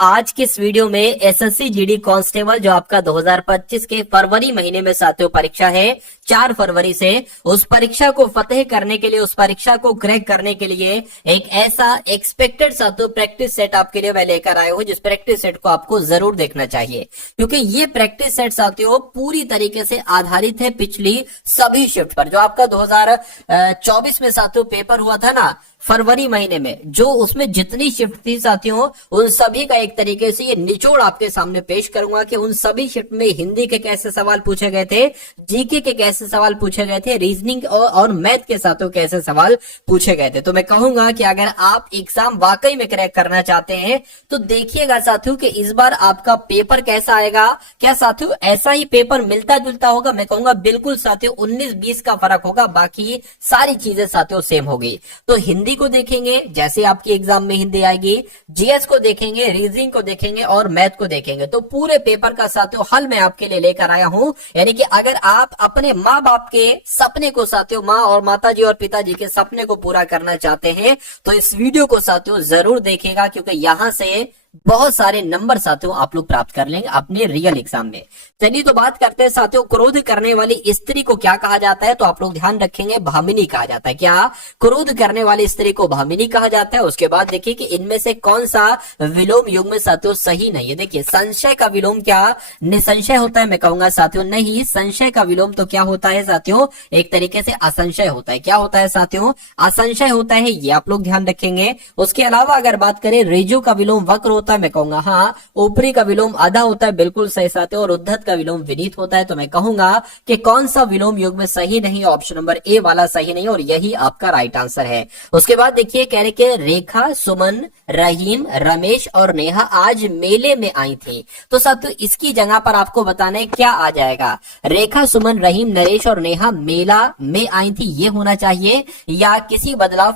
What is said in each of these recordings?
आज के इस वीडियो में एसएससी जीडी कांस्टेबल जो आपका 2025 के फरवरी महीने में साथियों परीक्षा है 4 फरवरी से, उस परीक्षा को फतेह करने के लिए, उस परीक्षा को क्रैक करने के लिए एक ऐसा एक्सपेक्टेड साथियों प्रैक्टिस सेट आपके लिए मैं लेकर आया हूं, जिस प्रैक्टिस सेट को आपको जरूर देखना चाहिए, क्योंकि ये प्रैक्टिस सेट साथियों पूरी तरीके से आधारित है पिछली सभी शिफ्ट पर। जो आपका 2024 में साथियों पेपर हुआ था ना फरवरी महीने में, जो उसमें जितनी शिफ्ट थी साथियों, उन सभी का एक तरीके से ये निचोड़ आपके सामने पेश करूंगा कि उन सभी शिफ्ट में हिंदी के कैसे सवाल पूछे गए थे, जीके के कैसे सवाल पूछे गए थे, रीजनिंग और मैथ के साथियों कैसे सवाल पूछे गए थे। तो मैं कहूंगा कि अगर आप एग्जाम वाकई में क्रैक करना चाहते हैं तो देखिएगा साथियों कि इस बार आपका पेपर कैसा आएगा। क्या साथियों ऐसा ही पेपर मिलता जुलता होगा? मैं कहूंगा बिल्कुल साथियों 19-20 का फर्क होगा, बाकी सारी चीजें साथियों सेम होगी। तो हिंदी को देखेंगे जैसे आपकी एग्जाम में हिंदी आएगी, जीएस को देखेंगे, रीजनिंग को देखेंगे और मैथ को देखेंगे। तो पूरे पेपर का साथियों हल मैं आपके लिए लेकर आया हूं। यानी कि अगर आप अपने माँ बाप के सपने को साथियों, माँ और माताजी और पिताजी के सपने को पूरा करना चाहते हैं तो इस वीडियो को साथियों जरूर देखेगा, क्योंकि यहां से बहुत सारे नंबर साथियों आप लोग प्राप्त कर लेंगे अपने रियल एग्जाम में। चलिए तो बात करते हैं साथियों, क्रोध करने वाली स्त्री को क्या कहा जाता है? तो आप लोग ध्यान रखेंगे भामिनी कहा जाता है। क्या क्रोध करने वाली स्त्री को भामिनी कहा जाता है? उसके बाद देखिए कि इनमें से कौन सा विलोम युग में साथियों सही नहीं है। देखिए संशय का विलोम क्या निसंशय होता है? मैं कहूंगा साथियों नहीं, संशय का विलोम तो क्या होता है साथियों, एक तरीके से असंशय होता है। क्या होता है साथियों? असंशय होता है, ये आप लोग ध्यान रखेंगे। उसके अलावा अगर बात करें रेजो का विलोम वक्र होता है, मैं कहूंगा हाँ। ऊपरी का विलोम आधा होता है, बिल्कुल सही साथियों। और उद्धत का विलोम विनीत होता है। तो मैं कहूंगा कि कौन सा विलोम युग में सही नहीं है? ऑप्शन नंबर ए वाला सही नहीं, और यही आपका राइट आंसर है। उसके बाद देखिए कह रहे कि रेखा, सुमन, रहीम, रमेश और नेहा आज मेले में आई थी। तो साथियों इसकी जगह पर आपको बताना है क्या आ जाएगा। रेखा, सुमन, रहीम, नरेश और नेहा मेला में आई थी, ये होना चाहिए, या किसी बदलाव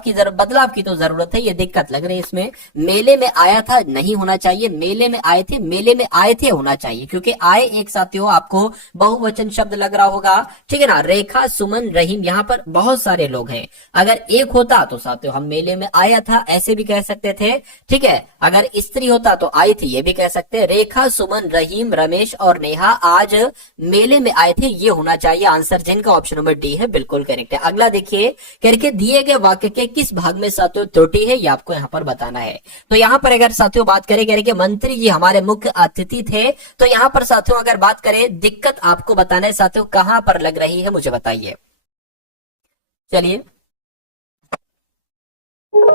की तो जरूरत है, ये दिक्कत लग रही है इसमें। मेले में आया था नहीं होना चाहिए, मेले में आए थे, मेले में आए थे होना चाहिए, क्योंकि आए एक साथियों आपको बहुवचन शब्द लग रहा होगा, ठीक है ना। रेखा, सुमन, रहीम, यहाँ पर बहुत सारे लोग हैं। अगर एक होता तो साथियों हम मेले में आया था ऐसे भी कह सकते थे, ठीक है। अगर स्त्री होता तो आई थी, ये भी कह सकते हैं। रेखा, सुमन, रहीम, रमेश और नेहा आज मेले में आए थे, ये होना चाहिए आंसर, जिनका ऑप्शन नंबर डी है बिल्कुल करेक्ट है। अगला देखिए करके दिए गए वाक्य के किस भाग में साथियों त्रुटि है, ये आपको यहाँ पर बताना है। तो यहाँ पर अगर साथियों बात करें कि मंत्री जी हमारे मुख्य अतिथि थे, तो यहाँ पर साथियों अगर बात करें दिक्कत आपको बताना है साथियों कहां पर लग रही है, मुझे बताइए। चलिए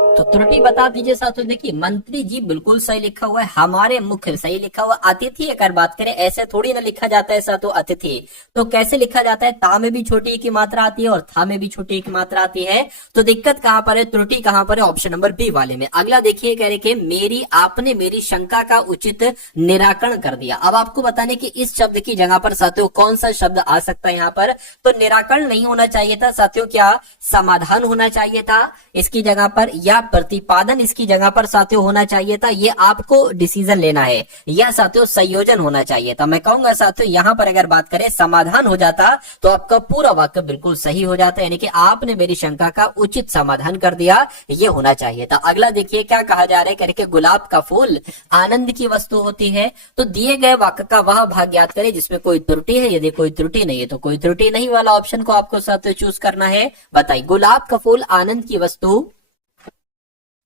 तो त्रुटि बता दीजिए साथियों। देखिए मंत्री जी बिल्कुल सही लिखा हुआ है, हमारे मुख्य सही लिखा हुआ। अतिथि अगर बात करें ऐसे थोड़ी ना लिखा जाता है साथियों अतिथि, तो कैसे लिखा जाता है? ता में भी छोटी की मात्रा आती है और था में भी छोटी की मात्रा आती है। तो दिक्कत कहां पर है, त्रुटि कहां पर है? ऑप्शन नंबर बी वाले में। अगला देखिए कह रहे कि मेरी आपने मेरी शंका का उचित निराकरण कर दिया। अब आपको बताने की इस शब्द की जगह पर साथियों कौन सा शब्द आ सकता है यहाँ पर? तो निराकरण नहीं होना चाहिए था साथियों, क्या समाधान होना चाहिए था इसकी जगह पर, या प्रतिपादन इसकी जगह पर साथियों होना चाहिए था। ये आपको डिसीजन लेना है, या साथियों संयोजन होना चाहिए था। मैं कहूंगा साथियों यहां पर अगर बात करें समाधान हो जाता तो आपका पूरा वाक्य बिल्कुल सही हो जाता, यानी कि आपने मेरी शंका का उचित समाधान कर दिया, ये होना चाहिए था। अगला देखिए क्या कहा जा रहा है करके गुलाब का फूल आनंद की वस्तु होती है। तो दिए गए वाक्य का वह भाग याद करें जिसमें कोई त्रुटि है। यदि कोई त्रुटि नहीं है तो कोई त्रुटि नहीं वाला ऑप्शन को आपको साथियों चूज करना है। बताइए गुलाब का फूल आनंद की वस्तु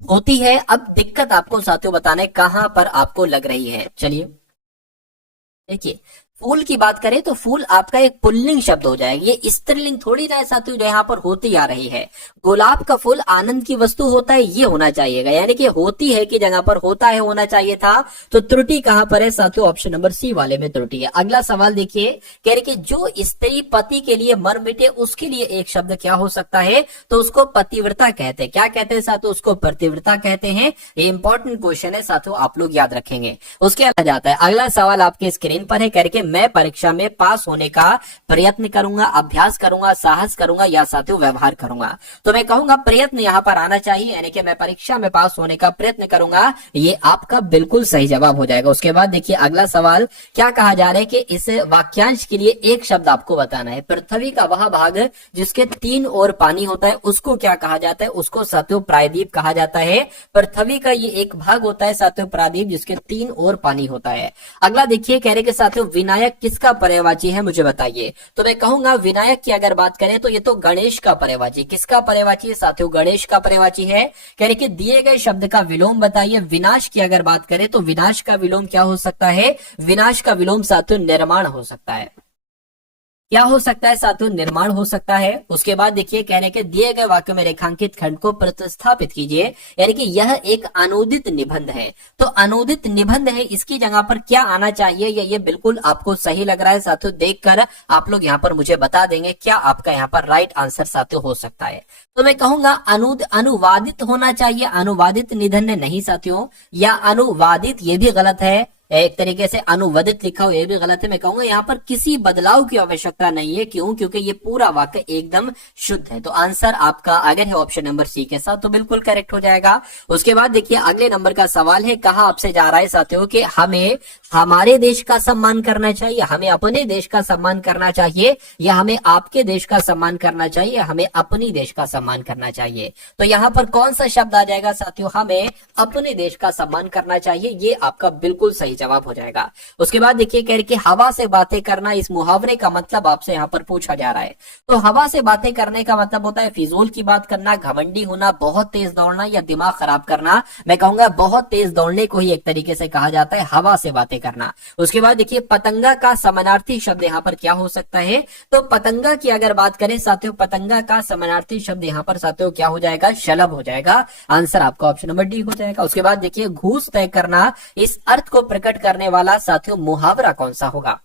होती है। अब दिक्कत आपको साथियों बताना है कहां पर आपको लग रही है। चलिए देखिए फूल की बात करें तो फूल आपका एक पुल्लिंग शब्द हो जाएगा, ये स्त्रीलिंग थोड़ी ना साथियों जो यहाँ पर होती आ रही है। गुलाब का फूल आनंद की वस्तु होता है, ये होना चाहिएगा, यानी कि होती है की जगह पर होता है होना चाहिए था। तो त्रुटि कहां पर है साथियों? ऑप्शन नंबर सी वाले में त्रुटि है। अगला सवाल देखिए कह रहे कि जो स्त्री पति के लिए मर मिटे उसके लिए एक शब्द क्या हो सकता है? तो उसको पतिव्रता कहते हैं। क्या कहते हैं साथियों? उसको पतिव्रता कहते हैं। ये इंपॉर्टेंट क्वेश्चन है साथियों, आप लोग याद रखेंगे। उसके अलावा जाता है अगला सवाल आपके स्क्रीन पर है, कह रहे मैं परीक्षा में पास होने का प्रयत्न करूंगा, अभ्यास करूंगा, साहस करूंगा या साथियों व्यवहार करूंगा। तो मैं कहूंगा प्रयत्न यहां पर आना चाहिए, यानी कि मैं परीक्षा में पास होने का प्रयत्न करूंगा, ये आपका बिल्कुल सही जवाब हो जाएगा। उसके बाद देखिए अगला सवाल क्या कहा जा रहा है कि इस वाक्यांश के लिए एक शब्द आपको बताना है। पृथ्वी का वह भाग जिसके 3 ओर पानी होता है उसको क्या कहा जाता है? उसको साथियों प्रायद्वीप कहा जाता है। पृथ्वी का ये एक भाग होता है साथियों प्रायद्वीप जिसके 3 ओर पानी होता है। अगला देखिए कह रहे कि साथियों विनायक किसका पर्यायवाची है, मुझे बताइए। तो मैं कहूंगा विनायक की अगर बात करें तो ये तो गणेश का पर्यायवाची। किसका पर्यायवाची है साथियों? गणेश का पर्यायवाची है। कह रहे कि दिए गए शब्द का विलोम बताइए। विनाश की अगर बात करें तो विनाश का विलोम क्या हो सकता है? विनाश का विलोम साथियों निर्माण हो सकता है। क्या हो सकता है साथियों? निर्माण हो सकता है। उसके बाद देखिए कह रहे कि दिए गए वाक्य में रेखांकित खंड को प्रतिस्थापित कीजिए, यानी कि यह एक अनुदित निबंध है। तो अनुदित निबंध है, इसकी जगह पर क्या आना चाहिए? ये बिल्कुल आपको सही लग रहा है साथियों, देखकर आप लोग यहाँ पर मुझे बता देंगे क्या आपका यहाँ पर राइट आंसर साथियों हो सकता है। तो मैं कहूंगा अनुवादित होना चाहिए, अनुवादित निबंध नहीं साथियों, या अनुवादित ये भी गलत है। एक तरीके से अनुवादित लिखा हो ये भी गलत है। मैं कहूंगा यहाँ पर किसी बदलाव की आवश्यकता नहीं है। क्यों? क्योंकि ये पूरा वाक्य एकदम शुद्ध है। तो आंसर आपका अगर है ऑप्शन नंबर सी के साथ तो बिल्कुल करेक्ट हो जाएगा। उसके बाद देखिए अगले नंबर का सवाल है, कहा आपसे जा रहा है साथियों कि हमें हमारे देश का सम्मान करना चाहिए, हमें अपने देश का सम्मान करना चाहिए, या हमें आपके देश का सम्मान करना चाहिए, हमें अपनी देश का सम्मान करना चाहिए। तो यहाँ पर कौन सा शब्द आ जाएगा साथियों? हमें अपने देश का सम्मान करना चाहिए, ये आपका बिल्कुल सही जवाब हो जाएगा। उसके बाद देखिए कह रहे कि हवा से बातें करना, इस मुहावरे का मतलब आपसे यहाँ पर पूछा जा रहा है। तो हवा से बातें करने का मतलब होता है फिजूल की बात करना, घमंडी होना, बहुत तेज दौड़ना या दिमाग खराब करना। मैं कहूंगा बहुत तेज दौड़ने को ही एक तरीके से कहा जाता है हवा से बातें करना। उसके बाद देखिए पतंगा का समानार्थी शब्द यहाँ पर क्या हो सकता है? तो पतंगा की अगर बात करें साथियों, पतंगा का समानार्थी शब्द यहाँ पर साथियों क्या हो जाएगा? शलभ हो जाएगा। आंसर आपका ऑप्शन नंबर डी हो जाएगा। उसके बाद देखिए घूस तय करना, इस अर्थ को प्रकट करने वाला साथियों मुहावरा कौन सा होगा?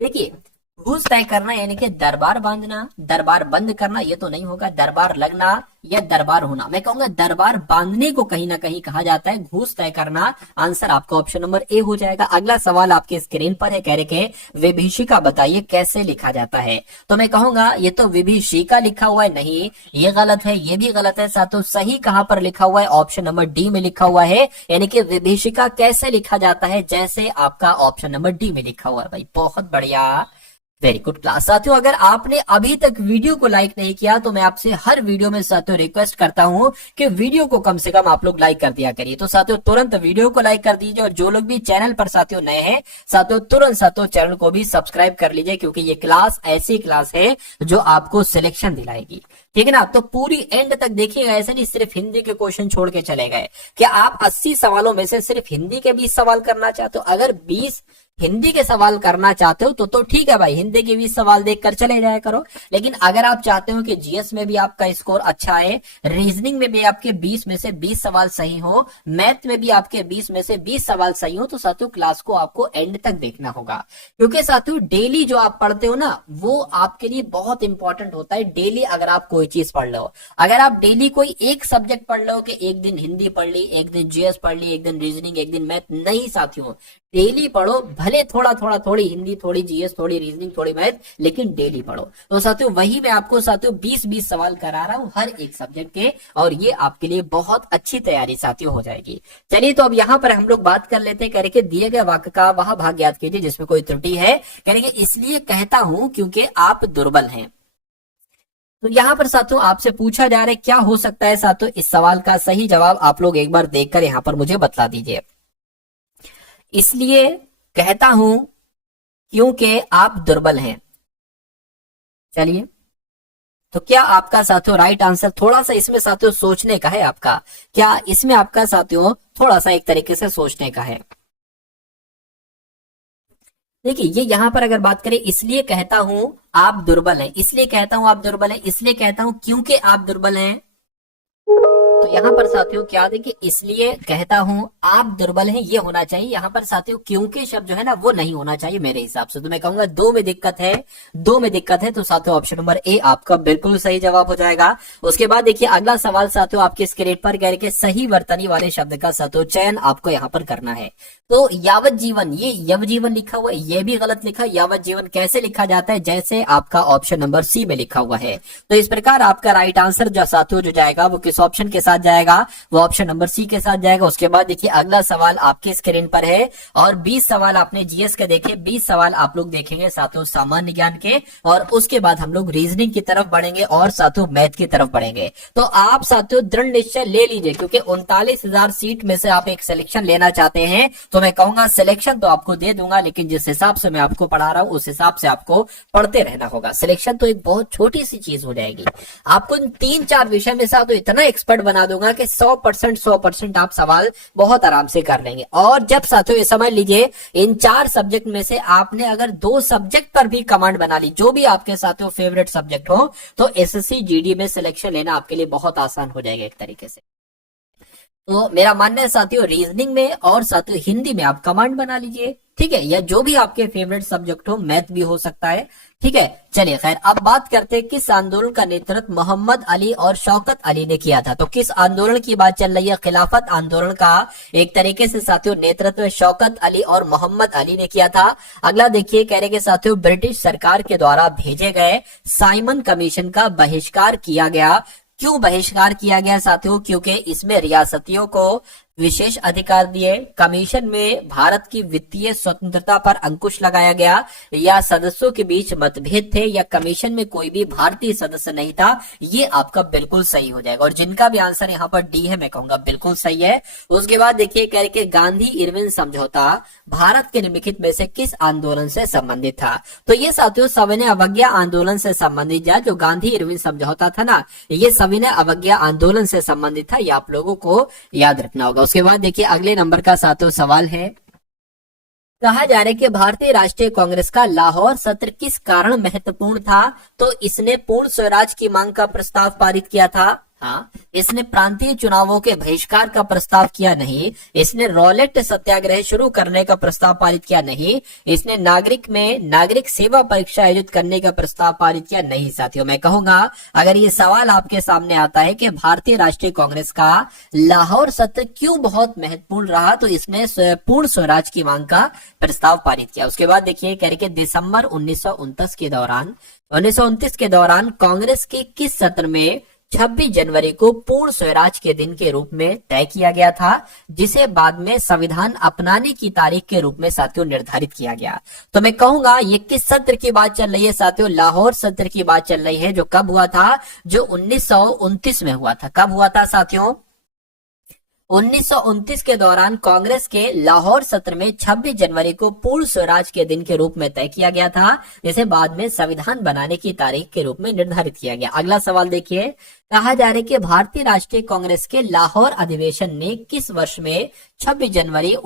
देखिए घूस तय करना यानी कि दरबार बांधना, दरबार बंद करना ये तो नहीं होगा, दरबार लगना या दरबार होना। मैं कहूंगा दरबार बांधने को कहीं ना कहीं कहा जाता है, घूस तय करना। आंसर आपका ऑप्शन नंबर ए हो जाएगा। अगला सवाल आपके स्क्रीन पर है, कह रहे के विभीषिका बताइए कैसे लिखा जाता है। तो मैं कहूंगा ये तो विभीषिका लिखा हुआ है, नहीं ये गलत है, ये भी गलत है साथियों। सही कहां पर लिखा हुआ है? ऑप्शन नंबर डी में लिखा हुआ है, यानी कि विभीषिका कैसे लिखा जाता है? जैसे आपका ऑप्शन नंबर डी में लिखा हुआ है। भाई बहुत बढ़िया, वेरी गुड क्लास। साथियों अगर आपने अभी तक वीडियो को लाइक नहीं किया तो मैं आपसे हर वीडियो में साथियों रिक्वेस्ट करता हूं कि वीडियो को कम से कम आप लोग लाइक कर दिया करिए। तो साथियों तुरंत वीडियो को लाइक कर दीजिए, और जो लोग भी चैनल पर साथियों नए हैं साथियों तुरंत साथियों चैनल को भी सब्सक्राइब कर लीजिए, क्योंकि ये क्लास ऐसी क्लास है जो आपको सिलेक्शन दिलाएगी। ठीक है ना? तो पूरी एंड तक देखिएगा, ऐसे नहीं सिर्फ हिंदी के क्वेश्चन छोड़ के चले गए। क्या आप 80 सवालों में से सिर्फ हिंदी के 20 सवाल करना चाहते हो? अगर 20 हिंदी के सवाल करना चाहते हो तो ठीक है भाई, हिंदी के 20 सवाल देखकर चले जाया करो। लेकिन अगर आप चाहते हो कि जीएस में भी आपका स्कोर अच्छा है, रीजनिंग में भी आपके 20 में से 20 सवाल सही हो, मैथ में भी आपके 20 में से 20 सवाल सही हो, तो साथियों क्लास को आपको एंड तक देखना होगा। क्योंकि साथियों डेली जो आप पढ़ते हो ना वो आपके लिए बहुत इंपॉर्टेंट होता है। डेली अगर आप कोई चीज पढ़ लो, अगर आप डेली कोई एक सब्जेक्ट पढ़ लो कि एक दिन हिंदी पढ़ ली, एक दिन जीएस पढ़ ली, एक दिन रीजनिंग, एक दिन मैथ, नहीं साथियों डेली पढ़ो। भले थोड़ी हिंदी, थोड़ी जीएस, थोड़ी रीजनिंग, थोड़ी मैथ, लेकिन डेली पढ़ो। तो साथियों वही मैं आपको साथियों 20-20 सवाल करा रहा हूं हर एक सब्जेक्ट के, और ये आपके लिए बहुत अच्छी तैयारी साथियों हो जाएगी। चलिए तो अब यहाँ पर हम लोग बात कर लेते हैं। कह रहे कि दिए गए वाक्य का वह भाग याद कीजिए जिसमें कोई त्रुटि है। कह रहे कि इसलिए कहता हूं क्योंकि आप दुर्बल हैं। तो यहाँ पर साथियों आपसे पूछा जा रहा है क्या हो सकता है साथियों? इस सवाल का सही जवाब आप लोग एक बार देखकर यहाँ पर मुझे बतला दीजिए। इसलिए कहता हूं क्योंकि आप दुर्बल हैं। चलिए तो क्या आपका साथियों राइट आंसर? थोड़ा सा इसमें साथियों सोचने का है आपका। क्या इसमें आपका साथियों थोड़ा सा एक तरीके से सोचने का है? देखिए ये यहां पर अगर बात करें, इसलिए कहता हूं आप दुर्बल हैं, इसलिए कहता हूं आप दुर्बल हैं, इसलिए कहता हूं क्योंकि आप दुर्बल हैं। तो यहाँ पर साथियों क्या देखिए, इसलिए कहता हूं आप दुर्बल हैं ये होना चाहिए। यहाँ पर साथियों क्योंकि शब्द जो है ना वो नहीं होना चाहिए मेरे हिसाब से। तो मैं कहूंगा दो में दिक्कत है, दो में दिक्कत है। तो साथियों ऑप्शन नंबर ए आपका बिल्कुल सही जवाब हो जाएगा। उसके बाद देखिए अगला सवाल साथियों आपके स्क्रीन पर कह के सही वर्तनी वाले शब्द का साथियों चयन आपको यहाँ पर करना है। तो यावत जीवन, ये यव जीवन लिखा हुआ है, ये भी गलत लिखा। यावत जीवन कैसे लिखा जाता है, जैसे आपका ऑप्शन नंबर सी में लिखा हुआ है। तो इस प्रकार आपका राइट आंसर जो साथियों जो जाएगा वो किस ऑप्शन के साथ जाएगा, वो ऑप्शन नंबर सी के साथ जाएगा। उसके बाद देखिए अगला सवाल आपके स्क्रीन पर है और 20 सवाल आपने जीएस के देखे, 20 सवाल आप लोग देखेंगे साथियों सामान्य ज्ञान के, और उसके बाद हम लोग रीजनिंग की तरफ बढ़ेंगे और साथियों मैथ की तरफ बढ़ेंगे। तो आप साथियों दृढ़ निश्चय ले लीजिए, क्योंकि 39,000 सीट में से आप एक सिलेक्शन लेना चाहते हैं। तो मैं कहूंगा सिलेक्शन तो आपको दे दूंगा, लेकिन जिस हिसाब से मैं आपको पढ़ा रहा हूं उस हिसाब से आपको पढ़ते रहना होगा। सिलेक्शन तो एक बहुत छोटी सी चीज हो जाएगी, आपको 3-4 विषय में से तो इतना एक्सपर्ट बना दूंगा कि 100% आप सवाल बहुत आराम से कर लेंगे। और जब साथियों ये समझ लीजिए इन 4 सब्जेक्ट में से आपने अगर 2 सब्जेक्ट पर भी कमांड बना ली, जो भी आपके साथियों फेवरेट सब्जेक्ट हो, तो एसएससी जीडी में सिलेक्शन लेना आपके लिए बहुत आसान हो जाएगा एक तरीके से। तो मेरा मानना है साथियों रीजनिंग में और साथियों हिंदी में आप कमांड बना लीजिए, ठीक है, या जो भी आपके फेवरेट सब्जेक्ट हो, मैथ भी हो सकता है, ठीक है। चलिए खैर अब बात करते हैं किस आंदोलन का नेतृत्व मोहम्मद अली और शौकत अली ने किया था। तो किस आंदोलन की बात चल रही है, खिलाफत आंदोलन का एक तरीके से साथियों नेतृत्व शौकत अली और मोहम्मद अली ने किया था। अगला देखिए कह रहे कि साथियों ब्रिटिश सरकार के द्वारा भेजे गए साइमन कमीशन का बहिष्कार किया गया। क्यों बहिष्कार किया गया साथियों, क्योंकि इसमें रियासतियों को विशेष अधिकार दिए, कमीशन में भारत की वित्तीय स्वतंत्रता पर अंकुश लगाया गया, या सदस्यों के बीच मतभेद थे, या कमीशन में कोई भी भारतीय सदस्य नहीं था। ये आपका बिल्कुल सही हो जाएगा। और जिनका भी आंसर यहाँ पर डी है मैं कहूंगा बिल्कुल सही है। उसके बाद देखिए कह के गांधी इरविन समझौता भारत के निम्नलिखित में से किस आंदोलन से संबंधित था। तो ये साथियों सविनय अवज्ञा आंदोलन से संबंधित है। जो गांधी इरविन समझौता था ना, ये सविनय अवज्ञा आंदोलन से संबंधित था, ये आप लोगों को याद रखना होगा। उसके बाद देखिए अगले नंबर का साथियों सवाल है, कहा जा रहा है कि भारतीय राष्ट्रीय कांग्रेस का लाहौर सत्र किस कारण महत्वपूर्ण था। तो इसने पूर्ण स्वराज की मांग का प्रस्ताव पारित किया था। हाँ, इसने प्रांतीय चुनावों के बहिष्कार का प्रस्ताव किया नहीं। इसने रॉलेट सत्याग्रह शुरू करने का प्रस्ताव पारित किया नहीं। इसने नागरिक सेवा परीक्षा आयोजित करने का प्रस्ताव पारित किया नहीं। साथियों मैं कहूंगा अगर ये सवाल आपके सामने आता है कि भारतीय राष्ट्रीय कांग्रेस का लाहौर सत्र क्यों बहुत महत्वपूर्ण रहा, तो इसने पूर्ण स्वराज की मांग का प्रस्ताव पारित किया। उसके बाद देखिए कह रहे कि दिसंबर 1929 के दौरान कांग्रेस के किस सत्र में 26 जनवरी को पूर्ण स्वराज के दिन के रूप में तय किया गया था, जिसे बाद में संविधान अपनाने की तारीख के रूप में साथियों निर्धारित किया गया। तो मैं कहूंगा ये किस सत्र की बात चल रही है साथियों, लाहौर सत्र की बात चल रही है, जो कब हुआ था, जो 1929 में हुआ था। कब हुआ था साथियों, 1929 के दौरान कांग्रेस के लाहौर सत्र में 26 जनवरी को पूर्ण स्वराज के दिन के रूप में तय किया गया था, जिसे बाद में संविधान बनाने की तारीख के रूप में निर्धारित किया गया। अगला सवाल देखिए, कहा जा रहा है कि भारतीय राष्ट्रीय कांग्रेस के लाहौर अधिवेशन ने किस वर्ष में 26 जनवरी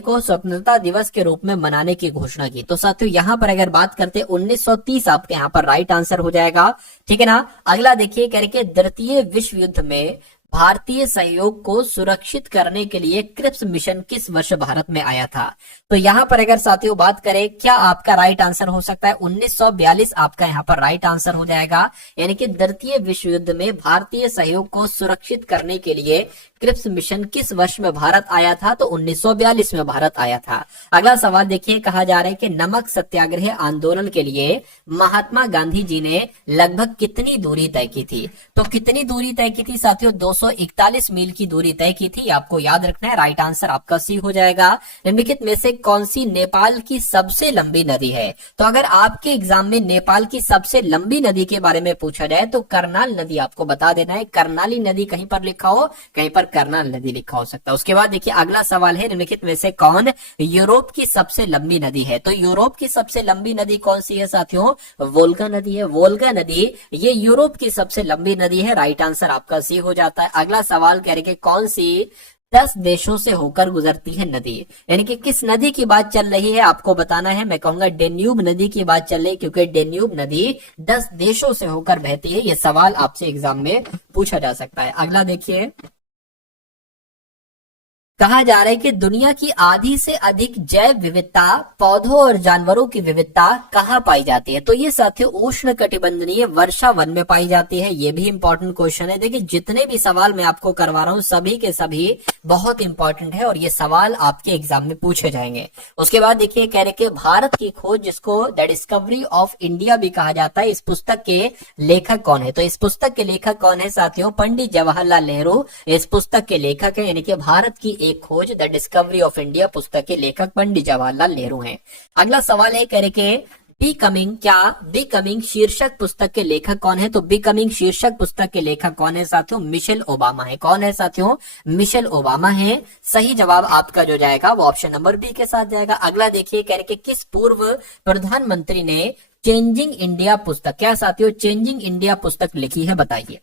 को स्वतंत्रता दिवस के रूप में मनाने की घोषणा की। तो साथियों यहाँ पर अगर बात करते हैं 1930 आपके यहाँ पर राइट आंसर हो जाएगा, ठीक है ना। अगला देखिए कह रहे कि द्वितीय विश्व युद्ध में भारतीय सहयोग को सुरक्षित करने के लिए क्रिप्स मिशन किस वर्ष भारत में आया था। तो यहाँ पर अगर साथियों बात करें क्या आपका राइट आंसर हो सकता है, 1942 आपका यहाँ पर राइट आंसर हो जाएगा। यानी कि द्वितीय विश्व युद्ध में भारतीय सहयोग को सुरक्षित करने के लिए क्रिप्स मिशन किस वर्ष में भारत आया था, तो 1942 में भारत आया था। अगला सवाल देखिए, कहा जा रहा है कि नमक सत्याग्रह आंदोलन के लिए महात्मा गांधी जी ने लगभग कितनी दूरी तय की थी। तो कितनी दूरी तय की थी साथियों, 241 मील की दूरी तय की थी, आपको याद रखना है। राइट आंसर आपका सी हो जाएगा। निम्नलिखित में से कौन सी नेपाल की सबसे लंबी नदी है। तो अगर आपके एग्जाम में नेपाल की सबसे लंबी नदी के बारे में पूछा जाए तो करनाल नदी आपको बता देना है। कर्णाली नदी कहीं पर लिखा हो, कहीं पर करनाल नदी लिखा हो सकता है। उसके बाद देखिए अगला सवाल है, निम्नलिखित में से कौन यूरोप की सबसे लंबी नदी है। तो यूरोप की सबसे लंबी नदी कौन सी है साथियों, वोल्गा नदी है। वोल्गा नदी ये यूरोप की सबसे लंबी नदी है। राइट आंसर आपका सी हो जाता है। अगला सवाल कह रहे कि कौन सी 10 देशों से होकर गुजरती है नदी, यानी कि किस नदी की बात चल रही है आपको बताना है। मैं कहूंगा डेन्यूब नदी की बात चल रही है, क्योंकि डेन्यूब नदी 10 देशों से होकर बहती है। ये सवाल आपसे एग्जाम में पूछा जा सकता है। अगला देखिए, कहा जा रहा है कि दुनिया की आधी से अधिक जैव विविधता, पौधों और जानवरों की विविधता कहाँ पाई जाती है। तो ये साथियों उष्ण कटिबंधीय वर्षा वन में पाई जाती है। ये भी इंपॉर्टेंट क्वेश्चन है। देखिए जितने भी सवाल मैं आपको करवा रहा हूँ सभी के सभी बहुत इंपॉर्टेंट है और ये सवाल आपके एग्जाम में पूछे जाएंगे। उसके बाद देखिए कह रहे कि भारत की खोज, जिसको द डिस्कवरी ऑफ इंडिया भी कहा जाता है, इस पुस्तक के लेखक कौन है। तो इस पुस्तक के लेखक कौन है साथियों, पंडित जवाहरलाल नेहरू इस पुस्तक के लेखक है। यानी कि भारत की एक खोज द डिस्कवरी ऑफ इंडिया पुस्तक के लेखक पंडित जवाहरलाल नेहरू हैं। अगला सवाल है कह रहे कि बिकमिंग, क्या बिकमिंग शीर्षक पुस्तक के लेखक कौन है। तो बिकमिंग शीर्षक पुस्तक के लेखक कौन है साथियों, मिशेल ओबामा है। कौन है साथियों, मिशेल ओबामा है। सही जवाब आपका जो जाएगा वो ऑप्शन नंबर बी के साथ जाएगा। अगला देखिए कह रहे कि किस पूर्व प्रधानमंत्री ने चेंजिंग इंडिया पुस्तक, क्या साथियों चेंजिंग इंडिया पुस्तक लिखी है, बताइए।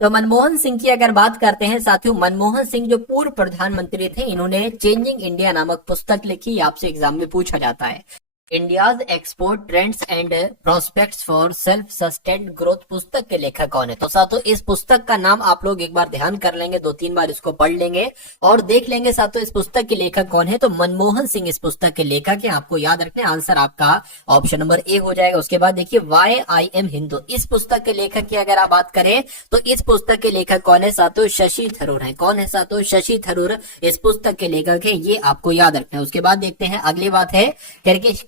तो मनमोहन सिंह की अगर बात करते हैं साथियों, मनमोहन सिंह जो पूर्व प्रधानमंत्री थे, इन्होंने चेंजिंग इंडिया नामक पुस्तक लिखी। आपसे एग्जाम में पूछा जाता है। India's export trends and prospects for self sustained growth पुस्तक के लेखक कौन है। तो साथियों इस पुस्तक का नाम आप लोग एक बार ध्यान कर लेंगे, 2-3 बार इसको पढ़ लेंगे और देख लेंगे साथियों इस पुस्तक के लेखक कौन है। तो मनमोहन सिंह इस पुस्तक के लेखक है। आपको याद रखना है, आंसर आपका ऑप्शन नंबर ए हो जाएगा। उसके बाद देखिए वाई आई एम हिंदू, इस पुस्तक के लेखक की अगर आप बात करें तो इस पुस्तक के लेखक कौन है साथियों, शशि थरूर है। कौन है साथियों, शशि थरूर इस पुस्तक के लेखक है। ये आपको याद रखना है। उसके बाद देखते हैं अगली बात है,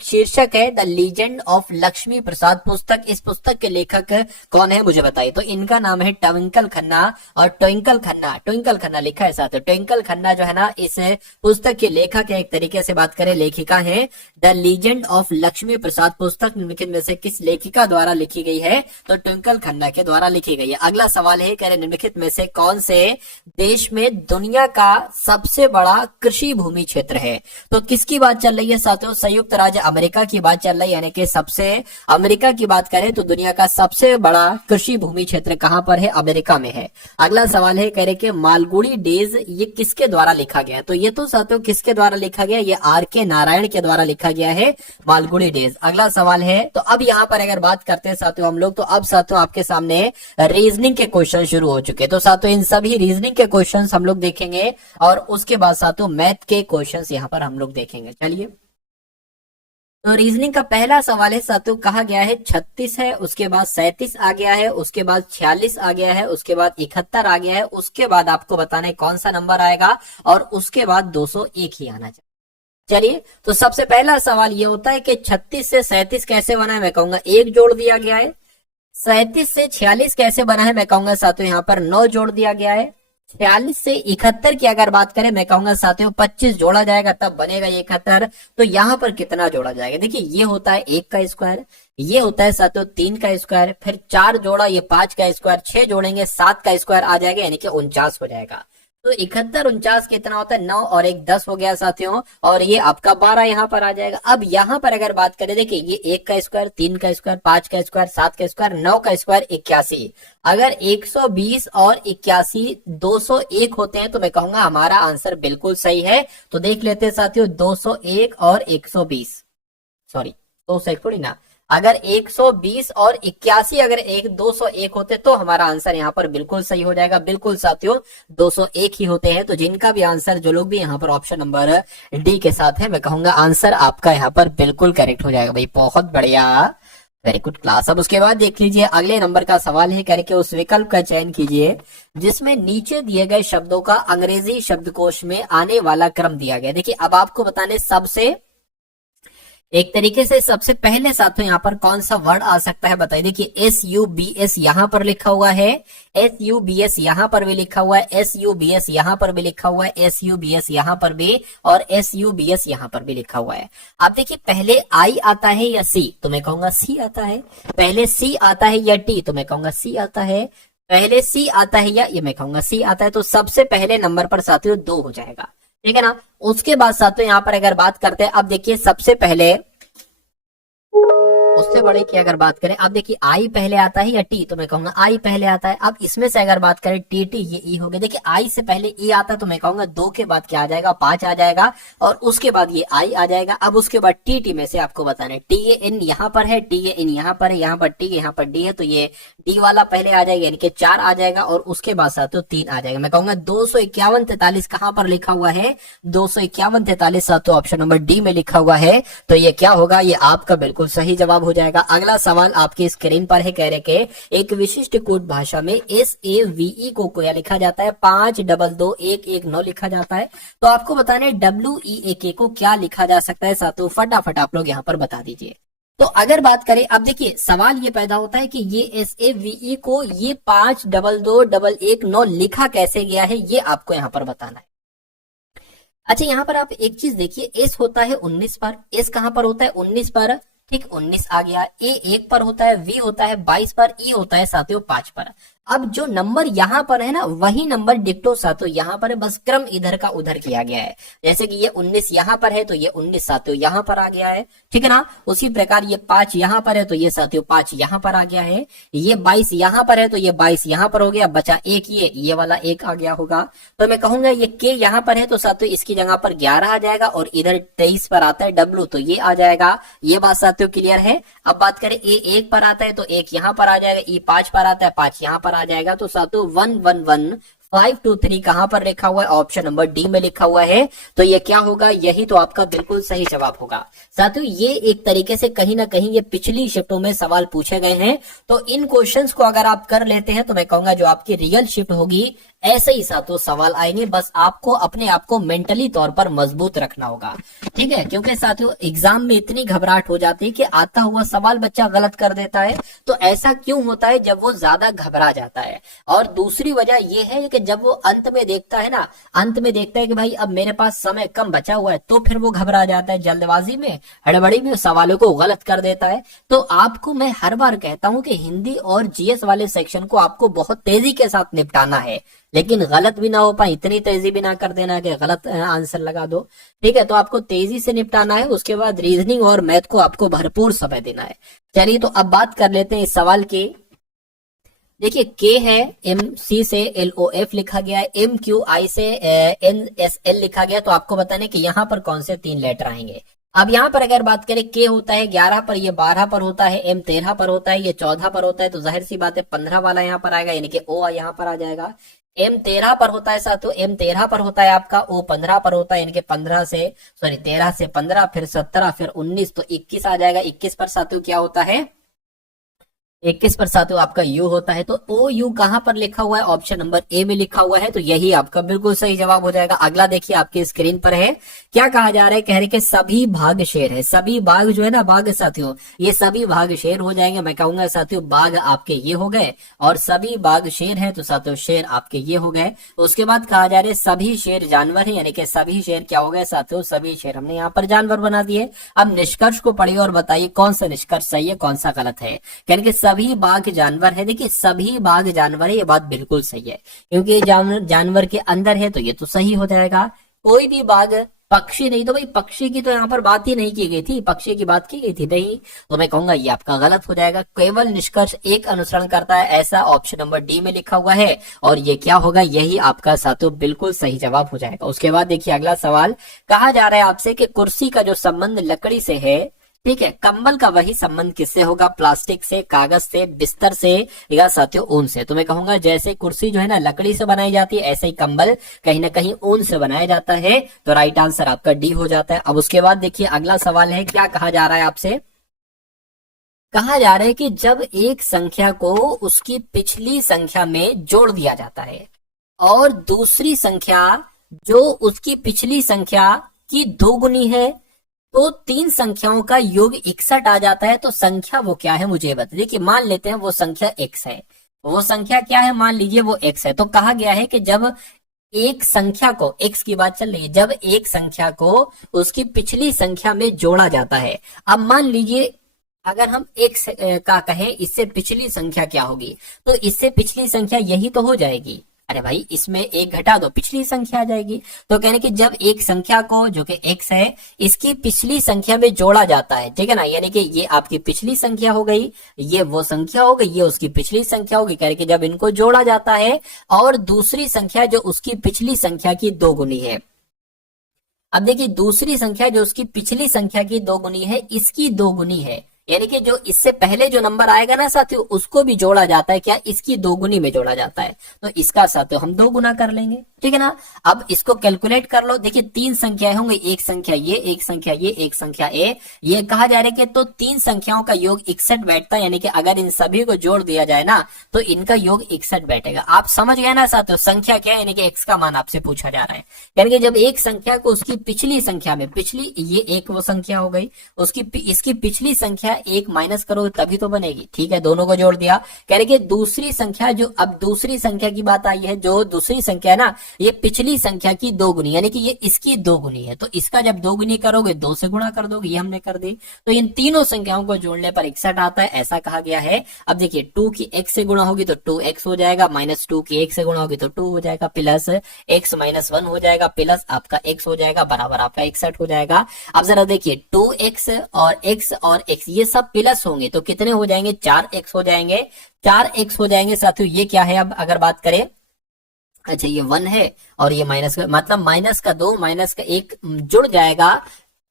शीर्षक है द लीजेंड ऑफ लक्ष्मी प्रसाद पुस्तक। इस पुस्तक के लेखक कौन है मुझे बताइए। तो इनका नाम है ट्विंकल खन्ना और ट्विंकल खन्ना लिखा है साथ। ट्विंकल खन्ना जो है ना इस पुस्तक के लेखक है। एक तरीके से बात करें लेखिका है। द लीजेंड ऑफ लक्ष्मी प्रसाद पुस्तक निम्नलिखित में से किस लेखिका द्वारा लिखी गई है। तो ट्विंकल खन्ना के द्वारा लिखी गई है। अगला सवाल है कह रहे निम्नलिखित में से कौन से देश में दुनिया का सबसे बड़ा कृषि भूमि क्षेत्र है। तो किसकी बात चल रही है साथियों, संयुक्त राज्य अमेरिका की बात चल रही है। यानी कि सबसे अमेरिका की बात करें तो दुनिया का सबसे बड़ा कृषि भूमि क्षेत्र कहां पर है, अमेरिका में है। अगला सवाल है कह रहे कि मालगुडी डेज ये किसके द्वारा लिखा गया। तो ये तो साथियों किसके द्वारा लिखा गया, ये आर.के. नारायण के द्वारा लिखा गया है मालगुडी डेज। अगला सवाल है, तो अब यहां पर अगर बात करते हैं साथियों हम लोग, तो अब साथियों आपके सामने रीजनिंग के क्वेश्चन शुरू हो चुके हैं। तो साथियों इन सभी रीजनिंग के क्वेश्चन हम लोग देखेंगे और उसके बाद साथियों मैथ के क्वेश्चन यहां पर हम लोग देखेंगे। चलिए तो रीजनिंग का पहला सवाल है साथियों, कहा गया है 36 है, उसके बाद 37 आ गया है, उसके बाद 46 आ गया है, उसके बाद 71 आ गया है, उसके बाद आपको बताना है कौन सा नंबर आएगा और उसके बाद 201 ही आना चाहिए। चलिए तो सबसे पहला सवाल ये होता है कि 36 से 37 कैसे बना है। मैं कहूंगा 1 जोड़ दिया गया है। 37 से 46 कैसे बना है। मैं कहूंगा साथियों यहाँ पर 9 जोड़ दिया गया है। 46 से 71 की अगर बात करें मैं कहूंगा साथियों 25 जोड़ा जाएगा तब बनेगा 71। तो यहाँ पर कितना जोड़ा जाएगा, देखिए ये होता है 1 का स्क्वायर, ये होता है साथियों 3 का स्क्वायर, फिर 4 जोड़ा ये 5 का स्क्वायर, 6 जोड़ेंगे 7 का स्क्वायर आ जाएगा, यानी कि 49 हो जाएगा। तो 71 49 कितना होता है 9 और 1 10 हो गया साथियों, और ये आपका 12 यहाँ पर आ जाएगा। अब यहाँ पर अगर बात करें देखिए ये 1 का स्क्वायर, 3 का स्क्वायर, 5 का स्क्वायर, 7 का स्क्वायर, 9 का स्क्वायर 81। अगर 120 और 81 201 होते हैं तो मैं कहूंगा हमारा आंसर बिल्कुल सही है। तो देख लेते हैं साथियों 201 और 120, सॉरी 201 थोड़ी ना, अगर 120 और 81 अगर 201 होते तो हमारा आंसर यहाँ पर बिल्कुल सही हो जाएगा। बिल्कुल साथियों 201 ही होते हैं। तो जिनका भी आंसर जो लोग भी यहाँ पर ऑप्शन नंबर डी के साथ है मैं कहूंगा आंसर आपका यहाँ पर बिल्कुल करेक्ट हो जाएगा। भाई बहुत बढ़िया, वेरी गुड क्लास। अब उसके बाद देख लीजिए अगले नंबर का सवाल है करके उस विकल्प का चयन कीजिए जिसमें नीचे दिए गए शब्दों का अंग्रेजी शब्दकोश में आने वाला क्रम दिया गया। देखिए अब आपको बताने सबसे एक तरीके से सबसे पहले साथियों यहाँ पर कौन सा वर्ड आ सकता है बताइए। देखिए SUBS यहाँ पर लिखा हुआ है, SUBS यहाँ पर भी लिखा हुआ है, SUBS यहाँ पर भी लिखा हुआ है, SUBS यहाँ पर भी और SUBS यहाँ पर भी लिखा हुआ है। अब देखिए पहले I आता है या C, तो मैं कहूंगा C आता है। पहले C आता है या T, तो मैं कहूंगा C आता है। पहले C आता है या ये मैं कहूंगा C आता है। तो सबसे पहले नंबर पर साथियों 2 हो जाएगा, ठीक है ना। उसके बाद साथियों यहाँ पर अगर बात करते हैं, अब देखिए सबसे पहले उससे बड़े की अगर बात करें, अब देखिए आई पहले आता है या टी, तो मैं कहूंगा आई पहले आता है। अब इसमें से अगर बात करें टी टी, ये ई हो गया। देखिए आई से पहले ई आता है तो मैं कहूंगा 2 के बाद क्या आ जाएगा, 5 आ जाएगा, और उसके बाद ये आई आ जाएगा। अब उसके बाद टी टी में से आपको बताना है, टी ए एन यहाँ पर है, टी ए एन यहाँ पर है, यहाँ पर टी, यहाँ पर डी है, तो ये डी वाला पहले आ जाएगा, यानी कि 4 आ जाएगा, और उसके बाद साथियों 3 आ जाएगा। मैं कहूंगा 251 43 कहां पर लिखा हुआ है, 251 43 साथियों ऑप्शन नंबर डी में लिखा हुआ है। तो ये क्या होगा, ये आपका बिल्कुल सही जवाब हो जाएगा। अगला सवाल आपकी स्क्रीन पर है, कह रहे के एक विशिष्ट कोड भाषा में SAVE को क्या लिखा जाता है, 522119 लिखा जाता है। तो आपको बताना है WEAK को क्या लिखा जा सकता है साथियों, फटाफट आप लोग यहाँ पर बता दीजिए। तो अगर बात करें, अब देखिए सवाल ये पैदा होता है कि ये SAVE को ये 522119 लिखा कैसे गया है, ये आपको यहाँ पर बताना है। अच्छा यहाँ पर आप एक चीज देखिए, एस होता है 19 पर, एस कहां पर होता है 19 पर, ठीक 19 आ गया। ए 1 पर होता है, वी होता है 22 पर, ई होता है साथियों 5 पर। अब जो नंबर यहाँ पर है ना, वही नंबर डिक्टो साथियों यहाँ पर है, बस क्रम इधर का उधर किया गया है। जैसे कि ये 19 यहाँ पर है तो ये 19 साथियों यहाँ पर आ गया है, ठीक है ना। उसी प्रकार ये 5 यहाँ पर है तो ये साथियों 5 यहाँ पर आ गया है। ये 22 यहाँ पर है तो ये 22 यहाँ पर हो गया, बचा एक, ये वाला एक आ गया होगा। तो मैं कहूंगा ये के यहाँ पर है तो साथियों इसकी जगह पर 11 आ जाएगा, और इधर 23 पर आता है डब्लू, तो ये आ जाएगा। ये बात साथियों क्लियर है। अब बात करें ए 1 पर आता है तो 1 यहाँ पर आ जाएगा, ई 5 पर आता है 5 यहाँ पर आ जाएगा। तो साथियों 111523 कहां पर लिखा हुआ है, ऑप्शन नंबर डी में लिखा हुआ है। तो ये क्या होगा, यही तो आपका बिल्कुल सही जवाब होगा। साथियों ये एक तरीके से कहीं ना कहीं ये पिछली शिफ्टों में सवाल पूछे गए हैं, तो इन क्वेश्चंस को अगर आप कर लेते हैं तो मैं कहूंगा जो आपकी रियल शिफ्ट होगी ऐसे ही साथियों सवाल आएंगे। बस आपको अपने आप को मेंटली तौर पर मजबूत रखना होगा, ठीक है। क्योंकि साथियों एग्जाम में इतनी घबराहट हो जाती है कि आता हुआ सवाल बच्चा गलत कर देता है। तो ऐसा क्यों होता है, जब वो ज्यादा घबरा जाता है। और दूसरी वजह ये है कि जब वो अंत में देखता है ना, अंत में देखता है कि भाई अब मेरे पास समय कम बचा हुआ है, तो फिर वो घबरा जाता है, जल्दबाजी में हड़बड़ी में सवालों को गलत कर देता है। तो आपको मैं हर बार कहता हूं कि हिंदी और जीएस वाले सेक्शन को आपको बहुत तेजी के साथ निपटाना है, लेकिन गलत भी ना हो पाए, इतनी तेजी भी ना कर देना कि गलत आंसर लगा दो, ठीक है। तो आपको तेजी से निपटाना है, उसके बाद रीजनिंग और मैथ को आपको भरपूर समय देना है। चलिए तो अब बात कर लेते हैं इस सवाल की। देखिए के है, MC से LOF लिखा गया है, MQI से NSL लिखा गया। तो आपको बताने कि यहाँ पर कौन से 3 लेटर आएंगे। अब यहाँ पर अगर बात करें, के होता है 11 पर, ये 12 पर होता है, M 13 पर होता है, ये 14 पर होता है, तो जाहिर सी बात है 15 वाला यहाँ पर आएगा, यानी कि O यहाँ पर आ जाएगा। M 13 पर होता है साथियों, M 13 पर होता है आपका, O 15 पर होता है, यानी कि 13 से 15, फिर 17, फिर 19, तो 21 आ जाएगा। 21 पर साथियों क्या होता है, 21 पर साथियों आपका यू होता है। तो ओ यू कहां पर लिखा हुआ है, ऑप्शन नंबर ए में लिखा हुआ है, तो यही आपका बिल्कुल सही जवाब हो जाएगा। अगला देखिए आपकी स्क्रीन पर है, क्या कहा जा रहा है, कह रहे कि सभी भाग शेर है। सभी बाघ जो है ना, बाघ साथियों, ये सभी भाग शेर हो जाएंगे। मैं कहूंगा साथियों बाघ आपके ये हो गए, और सभी बाघ शेर है तो साथियों शेर आपके ये हो गए। उसके बाद कहा जा रहा है सभी शेर जानवर है, यानी कि सभी शेर क्या हो गए साथियों, सभी शेर हमने यहाँ पर जानवर बना दिए। अब निष्कर्ष को पढ़िए और बताइए कौन सा निष्कर्ष सही है, कौन सा गलत है। यानी कि सभी बाघ जानवर है, देखिए सभी बाघ जानवर है, ये बात बिल्कुल सही है, क्योंकि जानवर के अंदर है तो ये तो सही हो जाएगा। कोई भी बाघ पक्षी नहीं, तो भाई पक्षी की तो यहाँ पर बात ही नहीं की गई थी, पक्षी की बात की गई थी नहीं, तो मैं कहूंगा ये आपका गलत हो जाएगा। केवल निष्कर्ष एक अनुसरण करता है, ऐसा ऑप्शन नंबर डी में लिखा हुआ है, और ये क्या होगा, यही आपका साथियों बिल्कुल सही जवाब हो जाएगा। उसके बाद देखिए अगला सवाल, कहा जा रहा है आपसे कि कुर्सी का जो संबंध लकड़ी से है, ठीक है, कंबल का वही संबंध किससे होगा, प्लास्टिक से, कागज से, बिस्तर से, या साथियों ऊन से। तो मैं कहूंगा जैसे कुर्सी जो है ना लकड़ी से बनाई जाती है, ऐसे ही कंबल कहीं ना कहीं ऊन से बनाया जाता है। तो राइट आंसर आपका डी हो जाता है। अब उसके बाद देखिए अगला सवाल है, क्या कहा जा रहा है आपसे, कहा जा रहा है कि जब एक संख्या को उसकी पिछली संख्या में जोड़ दिया जाता है, और दूसरी संख्या जो उसकी पिछली संख्या की दोगुनी है, तो 3 संख्याओं का योग 61 आ जाता है। तो संख्या वो क्या है मुझे बता। देखिए मान लेते हैं वो संख्या x है, वो संख्या क्या है, मान लीजिए वो x है। तो कहा गया है कि जब एक संख्या को, x की बात चल रही है, जब एक संख्या को उसकी पिछली संख्या में जोड़ा जाता है। अब मान लीजिए अगर हम x का कहें, इससे पिछली संख्या क्या होगी, तो इससे पिछली संख्या यही तो हो जाएगी, अरे भाई इसमें एक घटा दो, पिछली संख्या आ जाएगी। तो कहने कि जब एक संख्या को जो कि x है इसकी पिछली संख्या में जोड़ा जाता है, ठीक है ना, यानी कि ये आपकी पिछली संख्या हो गई, ये वो संख्या हो गई, ये उसकी पिछली संख्या होगी, कह रहे कि जब इनको जोड़ा जाता है और दूसरी संख्या जो उसकी पिछली संख्या की दोगुनी है। अब देखिए दूसरी संख्या जो उसकी पिछली संख्या की दोगुनी है, इसकी दोगुनी है, यानी कि जो इससे पहले जो नंबर आएगा ना साथियों उसको भी जोड़ा जाता है, क्या, इसकी दोगुनी में जोड़ा जाता है। तो इसका साथियों हम दो गुना कर लेंगे, ठीक है ना। अब इसको कैलकुलेट कर लो, देखिए तीन संख्याएं होंगी, एक संख्या ये, एक संख्या ये, एक संख्या ए, ये कहा जा रहा है कि तो तीन संख्याओं का योग 61 बैठता है, यानी कि अगर इन सभी को जोड़ दिया जाए ना तो इनका योग 61 बैठेगा। आप समझ गए ना साथियों, संख्या क्या है, यानी कि एक्स का मान आपसे पूछा जा रहा है। यानी कि जब एक संख्या को उसकी पिछली संख्या में, पिछली ये एक वो संख्या हो गई, उसकी इसकी पिछली संख्या एक माइनस करो तभी तो बनेगी, ठीक है, दोनों को जोड़ दिया। कह रहे कि दूसरी संख्या जो, अब दूसरी संख्या की बात आई है, जो दूसरी संख्या है ना ये पिछली संख्या की दोगुनी, यानी कि ये इसकी दोगुनी है, तो इसका जब दोगुनी करोगे दो से गुणा कर दोगे, ये हमने कर दी। तो इन तीनों संख्याओं को जोड़ने पर 61 आता है, ऐसा कहा गया है। अब देखिए 2 की x से गुणा होगी तो 2x हो जाएगा, -2 की 1 से गुणा होगी तो 2 हो जाएगा, प्लस x - 1 हो जाएगा, प्लस आपका x हो जाएगा, बराबर आपका 61 हो जाएगा। अब जरा देखिए 2x और x ये सब प्लस होंगे तो कितने हो जाएंगे, 4x हो जाएंगे, 4x हो जाएंगे साथियों। ये क्या है, अब अगर बात करें, अच्छा ये 1 है और ये माइनस का, मतलब माइनस का 2 माइनस का 1 जुड़ जाएगा,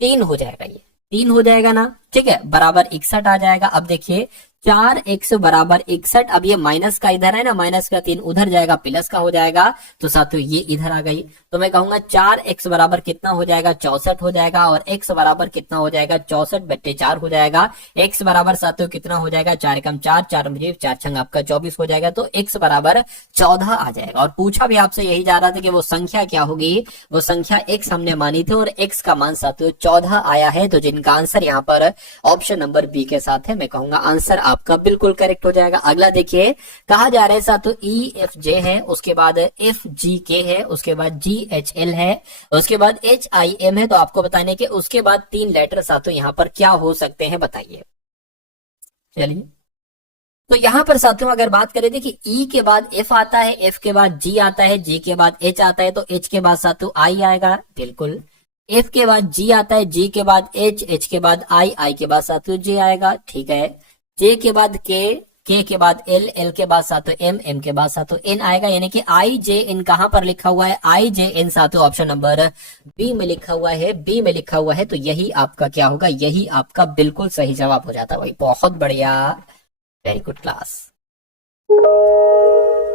3 हो जाएगा, ये 3 हो जाएगा ना, ठीक है, बराबर 61 आ जाएगा। अब देखिए 4x बराबर 61, अब ये माइनस का इधर है ना, माइनस का 3 उधर जाएगा, प्लस का हो जाएगा, तो साथियों ये इधर आ गई। तो मैं कहूंगा 4x बराबर कितना हो जाएगा, 64 हो जाएगा, और x बराबर कितना हो जाएगा, 64/4 हो जाएगा। x बराबर साथियों कितना हो जाएगा, 4 कम 4, 4 मुझे 4 छंग आपका 24 हो जाएगा, तो x बराबर 14 आ जाएगा। और पूछा भी आपसे यही जा रहा था कि वो संख्या क्या होगी, वो संख्या x हमने मानी थी और x का मान साथियों 14 आया है। तो जिनका आंसर यहाँ पर ऑप्शन नंबर बी के साथ है, मैं कहूंगा आंसर आपका बिल्कुल करेक्ट हो जाएगा। अगला देखिए, कहा जा रहा है साथियों EFJ है, उसके बाद FGK है, उसके बाद GHL है, उसके बाद HIM है। तो आपको बताने के उसके बाद 3 लेटर साथियों यहाँ पर क्या हो सकते हैं, बताइए। चलिए तो यहाँ पर साथियों अगर बात करें, देखिए E के बाद F आता है, F के बाद G आता है, G के बाद H आता है, तो H के बाद साथियों I आएगा, बिल्कुल। F के बाद G आता है, G के बाद H, H के बाद I के बाद साथियों J आएगा, ठीक है। J के बाद K के बाद L, L के बाद साथियों M, M के बाद साथियों N आएगा, यानी कि IJN कहां पर लिखा हुआ है, IJN साथियों ऑप्शन नंबर बी में लिखा हुआ है, बी में लिखा हुआ है। तो यही आपका क्या होगा, यही आपका बिल्कुल सही जवाब हो जाता है भाई, बहुत बढ़िया, वेरी गुड क्लास।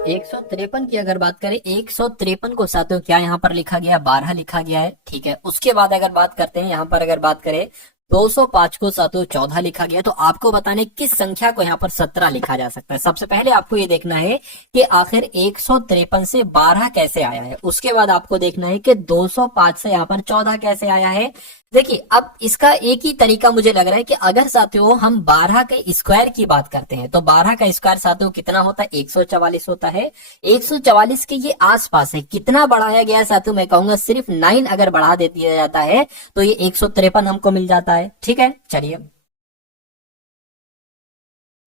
153 की अगर बात करें, 153 को साथियों क्या यहाँ पर लिखा गया है, 12 लिखा गया है, ठीक है। उसके बाद अगर बात करते हैं, यहाँ पर अगर बात करें 205 को साथियों 14 लिखा गया, तो आपको बताने किस संख्या को यहाँ पर 17 लिखा जा सकता है। सबसे पहले आपको ये देखना है कि आखिर 153 से 12 कैसे आया है, उसके बाद आपको देखना है कि 205 से यहाँ पर 14 कैसे आया है। देखिए अब इसका एक ही तरीका मुझे लग रहा है कि अगर साथियों हम 12 के स्क्वायर की बात करते हैं तो 12 का स्क्वायर साथियों कितना होता है, 144 होता है। 144 के ये आसपास है, कितना बढ़ाया गया है साथियों, मैं कहूंगा सिर्फ 9 अगर बढ़ा दे दिया जाता है तो ये 153 हमको मिल जाता है, ठीक है। चलिए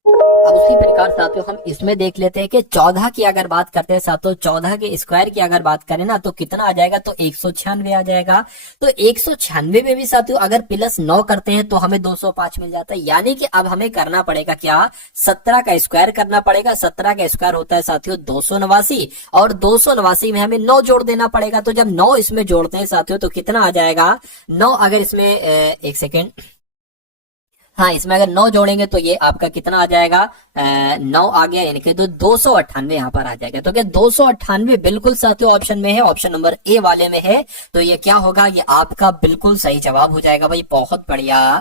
अब उसी प्रकार साथियों हम इसमें देख लेते हैं कि 14 की अगर बात करते हैं साथियों, 14 के स्क्वायर की अगर बात करें ना तो कितना आ जाएगा, तो 196 आ जाएगा। तो 196 में भी साथियों अगर प्लस 9 करते हैं तो हमें 205 मिल जाता है। यानी कि अब हमें करना पड़ेगा क्या, 17 का स्क्वायर करना पड़ेगा। 17 का स्क्वायर होता है साथियों 289, और 289 में हमें 9 जोड़ देना पड़ेगा। तो जब 9 इसमें जोड़ते हैं साथियों तो कितना आ जाएगा, 9 अगर इसमें एक सेकेंड, हाँ इसमें अगर 9 जोड़ेंगे तो ये आपका कितना आ जाएगा, 9 आ गया, यानी कि तो 298 यहाँ पर आ जाएगा। तो क्या 298 बिल्कुल साथियों ऑप्शन में है, ऑप्शन नंबर ए वाले में है। तो ये क्या होगा, ये आपका बिल्कुल सही जवाब हो जाएगा भाई, बहुत बढ़िया,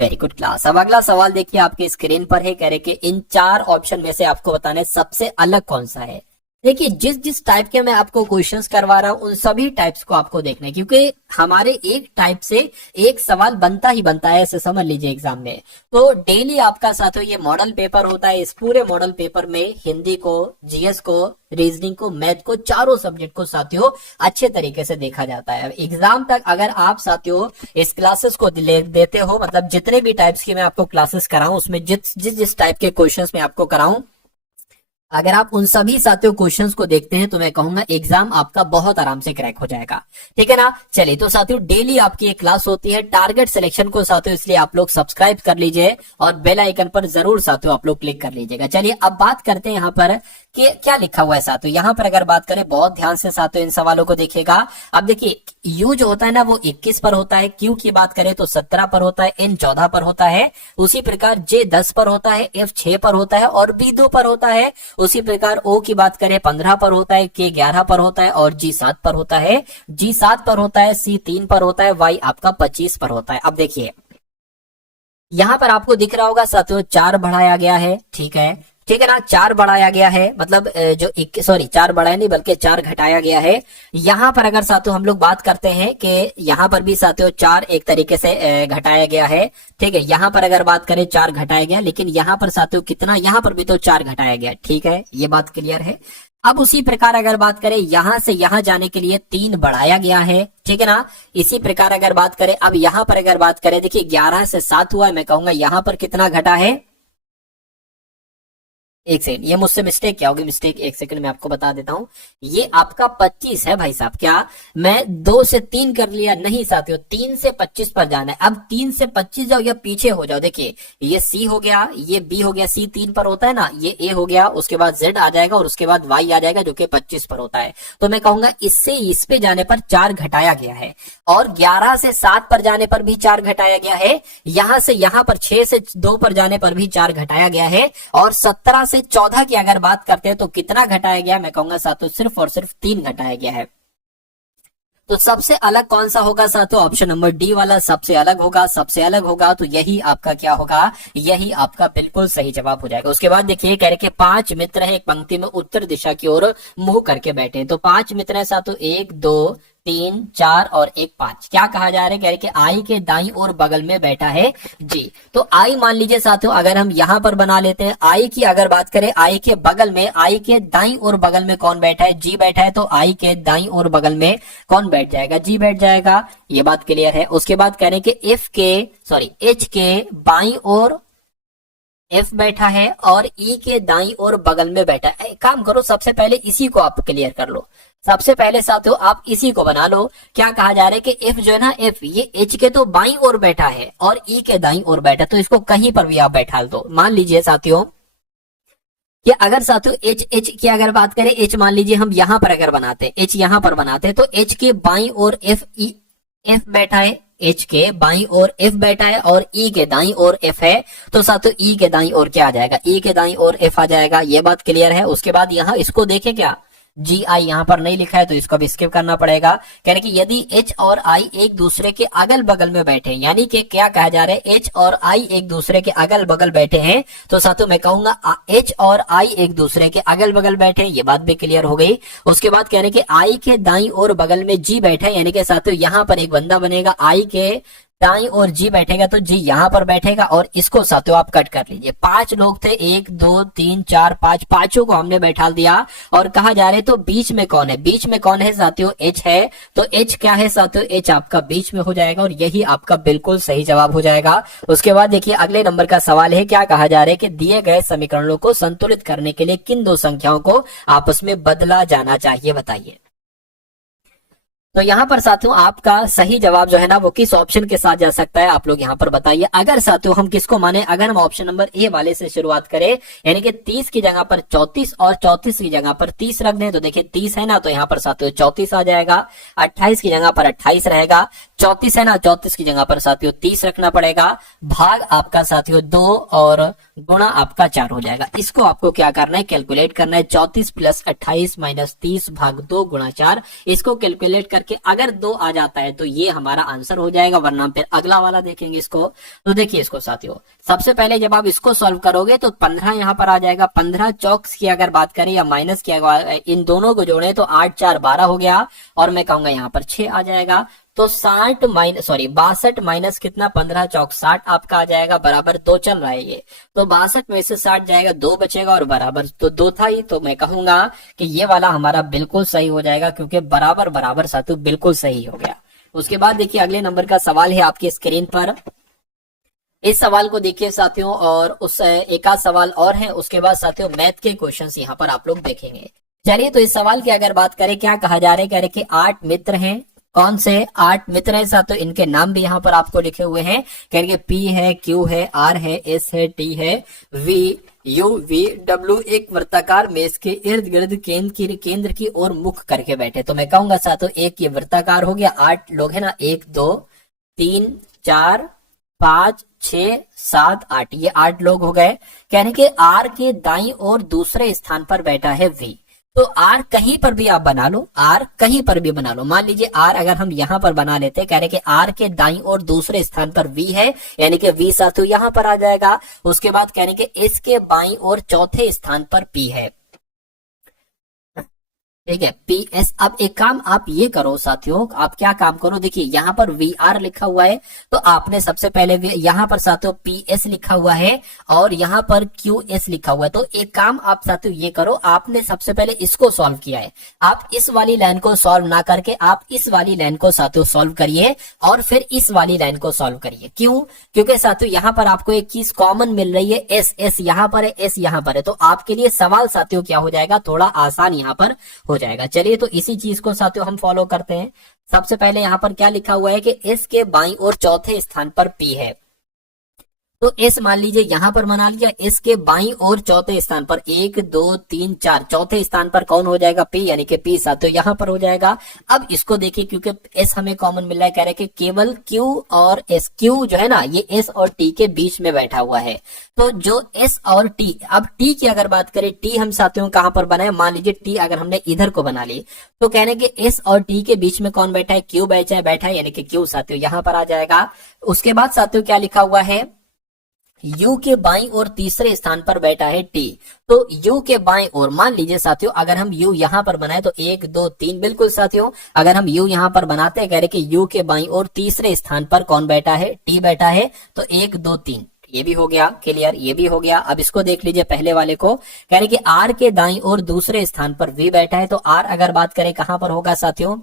वेरी गुड क्लास। अब अगला सवाल देखिए आपके स्क्रीन पर है, कह रहे कि इन 4 ऑप्शन में से आपको बताना है सबसे अलग कौन सा है। देखिए जिस जिस टाइप के मैं आपको क्वेश्चंस करवा रहा हूं उन सभी टाइप्स को आपको देखना है, क्योंकि हमारे एक टाइप से एक सवाल बनता ही बनता है, ऐसे समझ लीजिए एग्जाम में। तो डेली आपका साथियों ये मॉडल पेपर होता है, इस पूरे मॉडल पेपर में हिंदी को, जीएस को, रीजनिंग को, मैथ को, चारों सब्जेक्ट को साथियों अच्छे तरीके से देखा जाता है। एग्जाम तक अगर आप साथियों इस क्लासेस को देते हो, मतलब जितने भी टाइप्स की मैं आपको क्लासेस कराऊं उसमें जिस जिस टाइप के क्वेश्चंस मैं आपको कराऊं अगर आप उन सभी साथियों क्वेश्चंस को देखते हैं तो मैं कहूंगा एग्जाम आपका बहुत आराम से क्रैक हो जाएगा। ठीक है ना। चलिए, तो साथियों डेली आपकी एक क्लास होती है टारगेट सिलेक्शन को साथियों, इसलिए आप लोग सब्सक्राइब कर लीजिए और बेल आइकन पर जरूर साथियों आप लोग क्लिक कर लीजिएगा। चलिए अब बात करते हैं यहाँ पर कि क्या लिखा हुआ है साथियों। यहाँ पर अगर बात करें, बहुत ध्यान से साथियों इन सवालों को देखिएगा। अब देखिए, यू जो होता है ना वो 21 पर होता है, क्यू की बात करें तो 17 पर होता है, एन 14 पर होता है, उसी प्रकार जे 10 पर होता है, एफ 6 पर होता है और बी 2 पर होता है। उसी प्रकार ओ की बात करें 15 पर होता है, के 11 पर होता है और जी 7 पर होता है, जी 7 पर होता है, सी 3 पर होता है, वाई आपका 25 पर होता है। अब देखिए यहां पर आपको दिख रहा होगा साथियों 4 बढ़ाया गया है। ठीक है, ठीक है ना, 4 बढ़ाया गया है, मतलब जो 4 बढ़ाया नहीं बल्कि 4 घटाया गया है। यहां पर अगर साथियों हम लोग बात करते हैं कि यहां पर भी साथियों 4 एक तरीके से घटाया गया है। ठीक है, यहां पर अगर बात करें 4 घटाया गया, लेकिन यहां पर साथियों कितना, यहां पर भी तो 4 घटाया गया। ठीक है, ये बात क्लियर है। अब उसी प्रकार अगर बात करें यहां से यहां जाने के लिए 3 बढ़ाया गया है। ठीक है ना। इसी प्रकार अगर बात करें, अब यहां पर अगर बात करें, देखिए 11 से 7 हुआ है, मैं कहूंगा यहां पर कितना घटा है, एक सेकंड, ये मुझसे मिस्टेक क्या होगी, मिस्टेक एक सेकंड में आपको बता देता हूं। ये आपका 25 है भाई साहब। क्या मैं 2 से 3 कर लिया? नहीं साथियों, 3 से 25 पर जाना है। अब 3 से 25 जाओ या पीछे हो जाओ। देखिए ये सी हो गया, ये बी हो गया, सी 3 पर होता है ना, ये ए हो गया, उसके बाद जेड आ जाएगा और उसके बाद वाई आ जाएगा जो कि 25 पर होता है। तो मैं कहूंगा इससे इस पे जाने पर 4 घटाया गया है और 11 से 7 पर जाने पर भी 4 घटाया गया है। यहां से यहां पर 6 से 2 पर जाने पर भी 4 घटाया गया है और 17 से 14 की अगर बात करते हैं तो कितना घटाया गया, मैं कहूंगा साथियों सिर्फ और सिर्फ 3 घटाया गया है। तो सबसे अलग कौन सा होगा साथियों? ऑप्शन नंबर डी वाला सबसे अलग होगा। सबसे अलग होगा तो यही आपका क्या होगा, यही आपका बिल्कुल सही जवाब हो जाएगा। उसके बाद देखिए कह रहे कि 5 मित्र है एक पंक्ति में उत्तर दिशा की ओर मुंह करके बैठे हैं। तो 5 मित्र है साथियों, 1 2 3 4 और 1 5। क्या कहा जा रहा है, कह रहे कि आई के दाईं ओर बगल में बैठा है जी। तो आई मान लीजिए साथियों, अगर हम यहां पर बना लेते हैं, आई की अगर बात करें, आई के बगल में, आई के दाईं ओर बगल में कौन बैठा है, जी बैठा है। तो आई के दाईं ओर बगल में कौन बैठ जाएगा, जी बैठ जाएगा। ये बात क्लियर है। उसके बाद कह रहे कि एच के बाईं ओर एफ बैठा है और ई के दाईं ओर बगल में बैठा है। एक काम करो, सबसे पहले इसी को आप क्लियर कर लो। सबसे पहले साथियों आप इसी को बना लो। क्या कहा जा रहा है कि एफ जो है ना, एफ ये एच के तो बाईं ओर बैठा है और ई के दाईं ओर बैठा है, तो इसको कहीं पर भी आप बैठा दो। मान लीजिए साथियों कि अगर साथियों एच की अगर बात करें, एच मान लीजिए हम यहां पर अगर बनाते हैं, एच यहां पर बनाते हैं, तो एच के बाईं ओर एफ बैठा है, एच के बाईं ओर एफ बैठा है और ई के दाईं ओर एफ है। तो साथियों ई के दाईं ओर क्या आ जाएगा, ई के दाईं ओर एफ आ जाएगा। ये बात क्लियर है। उसके बाद यहाँ इसको देखें, क्या जी आई यहां पर नहीं लिखा है तो इसको भी स्किप करना पड़ेगा। कहने कि यदि एच और आई एक दूसरे के अगल बगल में बैठे, यानी कि क्या कहा जा रहा है, एच और आई एक दूसरे के अगल बगल बैठे हैं, तो साथियों मैं कहूंगा एच और आई एक दूसरे के अगल बगल बैठे हैं। ये बात भी क्लियर हो गई। उसके बाद कहने कि आई के दाईं ओर बगल में जी बैठे, यानी कि साथियों यहां पर एक बंदा बनेगा, आई के दाईं और जी बैठेगा तो जी यहां पर बैठेगा और इसको साथियों आप कट कर लीजिए। 5 लोग थे, 1 2 3 4 5, पांचों को हमने बैठा दिया और कहा जा रहा है तो बीच में कौन है, बीच में कौन है साथियों, एच है। तो एच क्या है साथियों, एच आपका बीच में हो जाएगा और यही आपका बिल्कुल सही जवाब हो जाएगा। उसके बाद देखिए अगले नंबर का सवाल है, क्या कहा जा रहा है कि दिए गए समीकरणों को संतुलित करने के लिए किन 2 संख्याओं को आपस में बदला जाना चाहिए, बताइए। तो यहाँ पर साथियों आपका सही जवाब जो है ना वो किस ऑप्शन के साथ जा सकता है, आप लोग यहाँ पर बताइए। अगर साथियों हम किसको माने, अगर हम ऑप्शन नंबर ए वाले से शुरुआत करें, यानी कि 30 की जगह पर 34 और 34 की जगह पर 30 रख दें, तो देखिए 30 है ना, तो यहाँ पर साथियों 34 आ जाएगा। 28 की जगह पर 28 रहेगा, 34 है ना, 34 की जगह पर साथियों 30 रखना पड़ेगा। भाग आपका साथियों 2 और गुणा आपका 4 हो जाएगा। इसको आपको क्या करना है, कैलकुलेट करना है। 34 प्लस 28 माइनस 30 भाग 2 गुणा 4, इसको कैलकुलेट करके अगर 2 आ जाता है तो ये हमारा आंसर हो जाएगा, वरना फिर अगला वाला देखेंगे इसको। तो देखिए इसको साथियों, सबसे पहले जब आप इसको सॉल्व करोगे तो 15 यहाँ पर आ जाएगा। 15 चौक्स की अगर बात करें या माइनस की, इन दोनों को जोड़े तो 8 4 12 हो गया और मैं कहूंगा यहाँ पर 6 आ जाएगा। तो 62 माइनस कितना, 15 चौक 60 आपका आ जाएगा, बराबर 2 चल रहा है ये। तो 62 में से 60 जाएगा, 2 बचेगा और बराबर तो 2 था ही। तो मैं कहूंगा कि ये वाला हमारा बिल्कुल सही हो जाएगा, क्योंकि बराबर बराबर साथियों बिल्कुल सही हो गया। उसके बाद देखिए अगले नंबर का सवाल है आपकी स्क्रीन पर। इस सवाल को देखिए साथियों, और उस एक आध सवाल और है, उसके बाद साथियों मैथ के क्वेश्चंस यहाँ पर आप लोग देखेंगे। चलिए, तो इस सवाल की अगर बात करें, क्या कहा जा रहा है, कह रहे कि 8 मित्र हैं। कौन से 8 मित्र हैं साथियों, इनके नाम भी यहाँ पर आपको लिखे हुए हैं। कह रहे पी है, क्यू है, आर है, एस है, टी है, वी, यू, वी, डब्ल्यू एक वृत्ताकार मेज के इर्द गिर्द केंद्र की ओर मुख करके बैठे। तो मैं कहूंगा साथियों, एक ये वृत्ताकार हो गया, 8 लोग है ना, 1 2 3 4 5 6 7 8, ये 8 लोग हो गए। कहने के आर के दाईं ओर दूसरे स्थान पर बैठा है वी। तो आर कहीं पर भी आप बना लो, आर कहीं पर भी बना लो। मान लीजिए आर अगर हम यहां पर बना लेते हैं, कह रहे कि आर के दाईं ओर दूसरे स्थान पर वी है, यानी कि वी साथियों यहां पर आ जाएगा। उसके बाद कहने के इसके बाईं ओर चौथे स्थान पर पी है, ठीक है, पी एस। अब एक काम आप ये करो साथियों, आप क्या काम करो, देखिए यहाँ पर वी आर लिखा हुआ है, तो आपने सबसे पहले यहाँ पर साथियों पी एस लिखा हुआ है और यहाँ पर क्यू एस लिखा हुआ है। तो एक काम आप साथियों ये करो, आपने सबसे पहले इसको सॉल्व किया है, आप इस वाली लाइन को सॉल्व ना करके आप इस वाली लाइन को साथियों सॉल्व करिए और फिर इस वाली लाइन को सॉल्व करिए। क्यों? क्योंकि साथियों यहाँ पर आपको एक चीज कॉमन मिल रही है, एस, एस यहाँ पर है, एस यहाँ पर है, तो आपके लिए सवाल साथियों क्या हो जाएगा, थोड़ा आसान यहाँ पर हो जाएगा। चलिए, तो इसी चीज को साथियों हम फॉलो करते हैं। सबसे पहले यहां पर क्या लिखा हुआ है कि एस के बाईं ओर चौथे स्थान पर पी है, तो एस मान लीजिए यहां पर बना लिया, एस के बाईं ओर चौथे स्थान पर 1 2 3 4, चौथे स्थान पर कौन हो जाएगा, पी, यानी कि पी साथियों यहां पर हो जाएगा। अब इसको देखिए, क्योंकि एस हमें कॉमन मिल रहा है, कह रहे हैं कि केवल क्यू और एस, क्यू जो है ना ये एस और टी के बीच में बैठा हुआ है, तो जो एस और टी, अब टी की अगर बात करें, टी हम साथियों कहां पर बनाए, मान लीजिए टी अगर हमने इधर को बना ली, तो कहने के एस और टी के बीच में कौन बैठा है, क्यू बैठा है, यानी कि क्यू साथियों यहां पर आ जाएगा। उसके बाद साथियों क्या लिखा हुआ है, यू के बाईं ओर तीसरे स्थान पर बैठा है टी, तो यू के बाईं ओर मान लीजिए साथियों अगर हम यू यहां पर बनाए तो 1 2 3, बिल्कुल साथियों अगर हम यू यहां पर बनाते हैं, कह रहे कि यू के बाईं ओर तीसरे स्थान पर कौन बैठा है, टी बैठा है, तो 1 2 3 ये भी हो गया क्लियर, ये भी हो गया। अब इसको देख लीजिए पहले वाले को, कह रहे कि आर के दाईं ओर दूसरे स्थान पर वी बैठा है, तो आर अगर बात करें कहां पर होगा साथियों,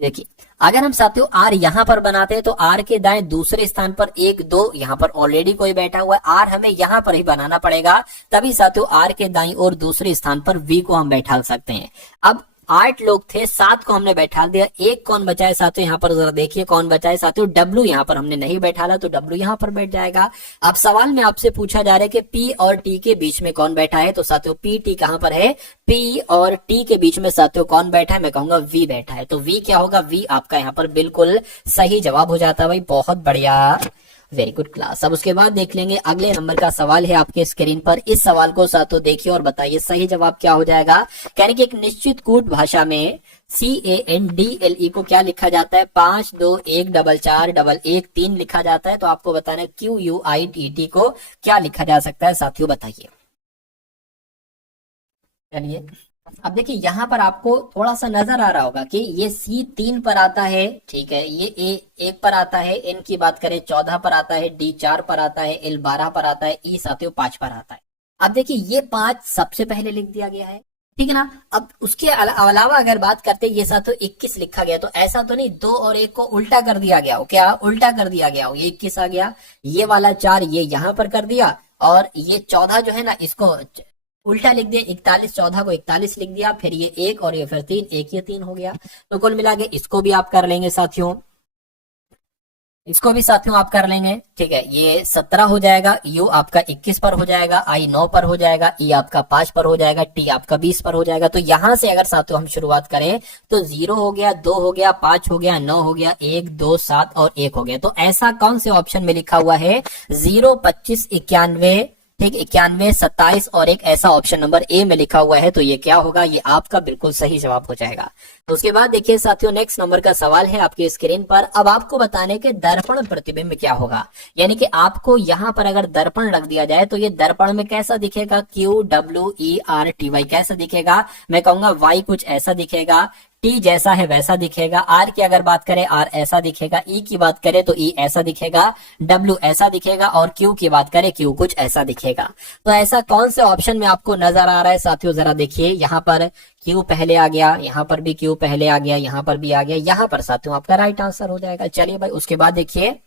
देखिए अगर हम साथियों आर यहां पर बनाते हैं तो आर के दाएं दूसरे स्थान पर 1 2, यहां पर ऑलरेडी कोई बैठा हुआ है, आर हमें यहां पर ही बनाना पड़ेगा, तभी साथियों आर के दाईं और दूसरे स्थान पर वी को हम बैठा सकते हैं। अब 8 लोग थे, 7 को हमने बैठा दिया, एक कौन बचा है साथियों, यहाँ पर जरा देखिए कौन बचा है साथियों, डब्ल्यू यहाँ पर हमने नहीं बैठाला, तो डब्ल्यू यहाँ पर बैठ जाएगा। अब सवाल में आपसे पूछा जा रहा है कि पी और टी के बीच में कौन बैठा है, तो साथियों पी टी कहां पर है, पी और टी के बीच में साथियों कौन बैठा है, मैं कहूंगा वी बैठा है, तो वी क्या होगा, वी आपका यहाँ पर बिल्कुल सही जवाब हो जाता है भाई, बहुत बढ़िया, वेरी गुड क्लास। अब उसके बाद देख लेंगे अगले नंबर का सवाल है आपके स्क्रीन पर, इस सवाल को साथियों देखिए और बताइए सही जवाब क्या हो जाएगा। कहने की एक निश्चित कूट भाषा में CANDLE को क्या लिखा जाता है, 5 2 1 4 4 1 1 3 लिखा जाता है, तो आपको बताना है QUITT को क्या लिखा जा सकता है साथियों, बताइए। चलिए, अब देखिए यहां पर आपको थोड़ा सा नजर आ रहा होगा कि ये C 3 पर आता है, ठीक है, ये A 1 पर आता है, N की बात करें 14 पर आता है, D 4 पर आता है, L 12 पर आता है, E साथियों 5 पर आता है। अब देखिए ये 5 सबसे पहले लिख दिया गया है, ठीक है ना। अब उसके अलावा अगर बात करते ये साथियों 21 लिखा गया, तो ऐसा तो नहीं 2 और 1 को उल्टा कर दिया गया हो, क्या उल्टा कर दिया गया हो, ये 21 आ गया, ये वाला 4 ये यहां पर कर दिया, और ये 14 जो है ना इसको उल्टा लिख दिया, 41 14 को 41 लिख दिया, फिर ये 1 और ये फिर 3, 1 ये 3 हो गया, तो कुल मिला के इसको भी आप कर लेंगे साथियों, इसको भी साथियों आप कर लेंगे, ठीक है, ये 17 हो जाएगा, यू आपका 21 पर हो जाएगा, आई 9 पर हो जाएगा, ई आपका 5 पर हो जाएगा, टी आपका 20 पर हो जाएगा। तो यहां से अगर साथियों हम शुरुआत करें तो 0 हो गया, 2 हो गया, 5 हो गया, 9 हो गया, 1 2 7 और 1 हो गया। तो ऐसा कौन से ऑप्शन में लिखा हुआ है, 0 25 91, ठीक, 91 27 और एक ऐसा ऑप्शन नंबर ए में लिखा हुआ है, तो ये क्या होगा, ये आपका बिल्कुल सही जवाब हो जाएगा। तो उसके बाद देखिए साथियों नेक्स्ट नंबर का सवाल है आपकी स्क्रीन पर, अब आपको बताने के दर्पण प्रतिबिंब क्या होगा, यानी कि आपको यहां पर अगर दर्पण रख दिया जाए तो ये दर्पण में कैसा दिखेगा, QWERTY कैसा दिखेगा, मैं कहूंगा Y कुछ ऐसा दिखेगा, टी जैसा है वैसा दिखेगा, आर की अगर बात करें आर ऐसा दिखेगा, ई की बात करें तो ई ऐसा दिखेगा, डब्ल्यू ऐसा दिखेगा और क्यू की बात करें क्यू कुछ ऐसा दिखेगा। तो ऐसा कौन से ऑप्शन में आपको नजर आ रहा है साथियों, जरा देखिए। यहाँ पर क्यू पहले आ गया, यहाँ पर भी क्यू पहले आ गया, यहाँ पर भी आ गया, यहाँ पर साथियों आपका राइट आंसर हो जाएगा। चलिए भाई उसके बाद देखिए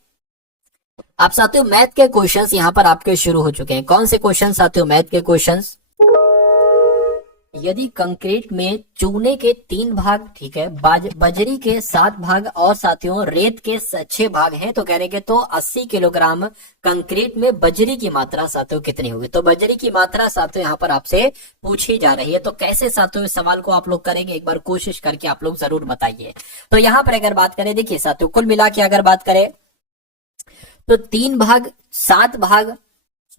आप साथियों मैथ के क्वेश्चंस यहाँ पर आपके शुरू हो चुके हैं। कौन से क्वेश्चन साथियों, मैथ के क्वेश्चंस। यदि कंक्रीट में चूने के 3 भाग, ठीक है, बजरी के 7 भाग और साथियों रेत के 6 भाग हैं, तो कह तो 80 किलोग्राम कंक्रीट में बजरी की मात्रा साथियों कितनी होगी। तो बजरी की मात्रा साथियों यहाँ पर आपसे पूछी जा रही है। तो कैसे साथियों इस सवाल को आप लोग करेंगे, एक बार कोशिश करके आप लोग जरूर बताइए। तो यहाँ पर अगर बात करें, देखिए साथियों कुल मिला के अगर बात करें तो 3 भाग 7 भाग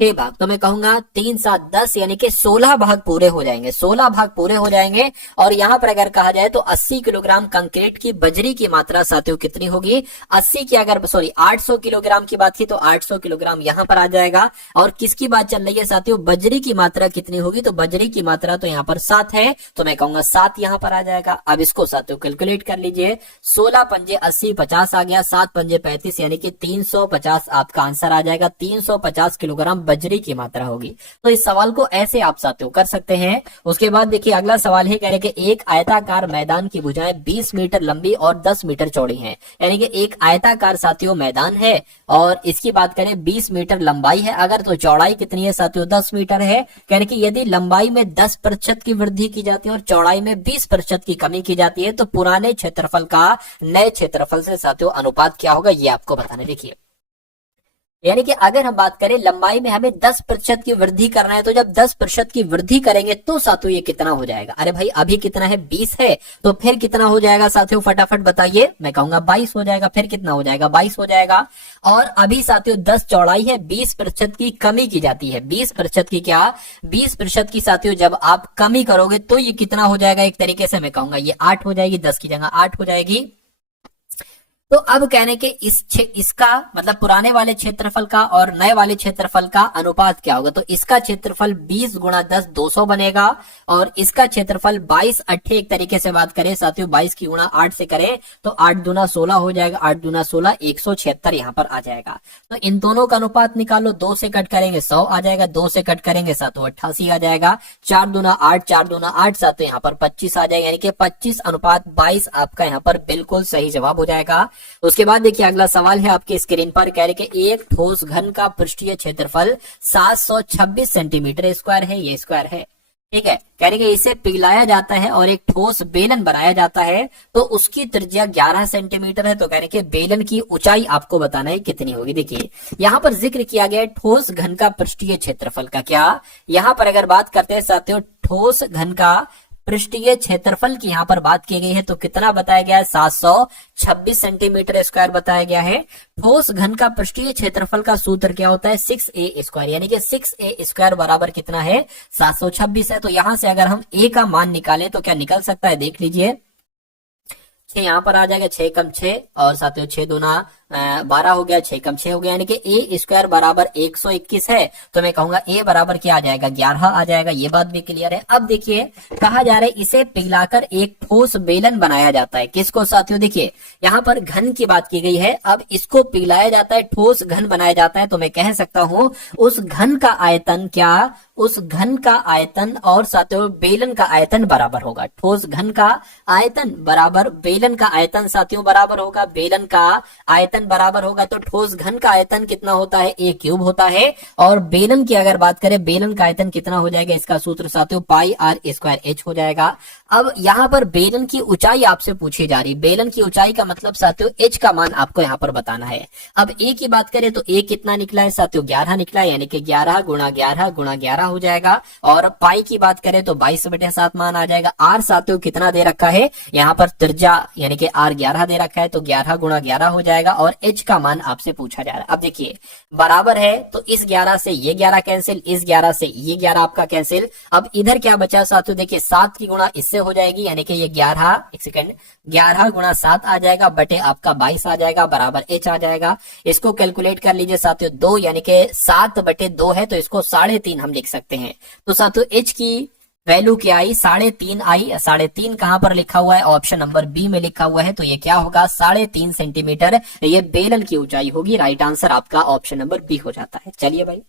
6 भाग, तो मैं कहूंगा 3 7 10 यानी कि 16 भाग पूरे हो जाएंगे, 16 भाग पूरे हो जाएंगे। और यहाँ पर अगर कहा जाए तो 80 किलोग्राम कंक्रीट की बजरी की मात्रा साथियों कितनी होगी, 80 की अगर 800 किलोग्राम की बात की तो 800 किलोग्राम यहाँ पर आ जाएगा। और किसकी बात चल रही है साथियों, बजरी की मात्रा कितनी होगी, तो बजरी की मात्रा तो यहाँ पर 7 है, तो मैं कहूंगा 7 यहाँ पर आ जाएगा। अब इसको साथियों कैलकुलेट कर लीजिए, 16 पंजे 80, 50 आ गया, 7 पंजे 35 यानी कि 350 आपका आंसर आ जाएगा। 350 किलोग्राम बजरी की मात्रा होगी। तो इस सवाल को ऐसे आप साथियों कर सकते हैं। उसके बाद देखिए अगला सवाल है, कह रहे कि एक आयताकार मैदान की भुजाएं 20 मीटर लंबी और 10 मीटर चौड़ी हैं। यानी कि एक आयताकार साथियों मैदान है और इसकी बात करें 20 मीटर लंबाई है अगर, तो चौड़ाई कितनी है साथियों 10 मीटर है। कह रहे कि यदि लंबाई में 10% की वृद्धि की जाती है और चौड़ाई में 20% की कमी की जाती है, तो पुराने क्षेत्रफल का नए क्षेत्रफल से साथियों अनुपात क्या होगा, ये आपको बताना। देखिए यानी कि अगर हम बात करें लंबाई में हमें 10% की वृद्धि करना है, तो जब 10% की वृद्धि करेंगे तो साथियों ये कितना हो जाएगा। अरे भाई अभी कितना है 20 है, तो फिर कितना हो जाएगा साथियों फटाफट बताइए। मैं कहूंगा 22 हो जाएगा। फिर कितना हो जाएगा 22 हो जाएगा। और अभी साथियों 10 चौड़ाई है, 20% की कमी की जाती है। 20% की क्या, 20% की साथियों जब आप कमी करोगे तो ये कितना हो जाएगा, एक तरीके से मैं कहूंगा ये 8 हो जाएगी, 10 की जगह 8 हो जाएगी। तो अब कहने के इसका मतलब पुराने वाले क्षेत्रफल का और नए वाले क्षेत्रफल का अनुपात क्या होगा, तो इसका क्षेत्रफल 20 गुणा 10 200 बनेगा और इसका क्षेत्रफल 22 8 एक तरीके से बात करें साथियों 22 की गुणा 8 से करें तो 8 दूना 16 हो जाएगा। 8 दूना 16 176 यहाँ पर आ जाएगा। तो इन दोनों का अनुपात निकालो, 2 से कट करेंगे 100 आ जाएगा, 2 से कट करेंगे साथियों 88 आ जाएगा, 4 दूना 8 4 दूना 8 साथियों यहाँ पर 25 आ जाएगा, यानी कि 25:22 आपका यहाँ पर बिल्कुल सही जवाब हो जाएगा। उसके बाद देखिए अगला सवाल है आपके स्क्रीन पर, कह रहे कि एक ठोस घन का पृष्ठीय क्षेत्रफल 726 सेंटीमीटर स्क्वायर है, ये स्क्वायर है, ठीक है। कह रहे कि इसे पिघलाया जाता है और एक ठोस बेलन बनाया जाता है, तो उसकी त्रिज्या 11 सेंटीमीटर है। तो कह रहे कि बेलन की ऊंचाई आपको बताना है कितनी होगी। देखिए यहाँ पर जिक्र किया गया है ठोस घन का पृष्ठीय क्षेत्रफल का। क्या यहाँ पर अगर बात करते हैं साथियों ठोस घन का पृष्ठीय क्षेत्रफल की यहाँ पर बात की गई है, तो कितना बताया गया है 726 सेंटीमीटर स्क्वायर बताया गया है। ठोस घन का पृष्ठीय क्षेत्रफल का सूत्र क्या होता है 6a स्क्वायर, यानी कि 6a स्क्वायर बराबर कितना है 726 है। तो यहां से अगर हम a का मान निकालें तो क्या निकल सकता है, देख लीजिए 6 यहाँ पर आ जाएगा, 6 कम 6 और साथियों 6 दूना 12 हो गया, 6 कम 6 हो गया, यानी कि ए स्क्वायर बराबर 121 है। तो मैं कहूंगा ए बराबर क्या आ जाएगा 11 आ जाएगा। ये बात भी क्लियर है। अब देखिए कहा जा रहा है इसे पिघलाकर एक ठोस बेलन बनाया जाता है। किसको साथियों, देखिए यहाँ पर घन की बात की गई है, अब इसको पिघलाया जाता है, ठोस घन बनाया जाता है। तो मैं कह सकता हूं उस घन का आयतन क्या, उस घन का आयतन और साथियों बेलन का आयतन बराबर होगा। ठोस घन का आयतन बराबर बेलन का आयतन साथियों बराबर होगा, बेलन का आयतन बराबर होगा। तो ठोस घन का आयतन कितना होता है a क्यूब होता है। और बेलन की अगर बात करें बेलन का आयतन कितना हो जाएगा, इसका सूत्र साथियों पाई आर स्क्वायर एच हो जाएगा। अब यहाँ पर बेलन की ऊंचाई आपसे पूछी जा रही, बेलन की ऊंचाई का मतलब साथियों h का मान आपको यहाँ पर बताना है। अब a की बात करें तो a कितना निकला है साथियों 11 निकला है, यानी कि 11 गुणा 11 गुणा 11 हो जाएगा। और पाई की बात करें तो 22/7 मान आ जाएगा। आर साथियों कितना दे रखा है यहाँ पर त्रिज्या, यानी कि आर 11 दे रखा है, तो 11 गुणा 11 हो जाएगा और h का मान आपसे पूछा जा रहा है। अब देखिए बराबर है तो इस 11 से ये 11 कैंसिल, इस 11 से ये 11 आपका कैंसिल। अब इधर क्या बचा साथियों, देखिए 7 की गुणा इससे हो जाएगी, यानी कि ये 11 एक सेकंड 11 गुणा 7 आ जाएगा बटे आपका 22 आ जाएगा बराबर h आ जाएगा। इसको कैलकुलेट कर लीजिए साथियों 2 यानी कि 7/2 है, तो इसको 3.5 हम लिख सकते हैं। तो साथियों h की वैल्यू क्या आई, 3.5 आई। 3.5 कहां पर लिखा हुआ है, ऑप्शन नंबर बी में लिखा हुआ है, तो ये क्या होगा 3.5 सेंटीमीटर ये बेलन की ऊंचाई होगी। राइट आंसर आपका ऑप्शन नंबर बी हो जाता है। चलिए भाई,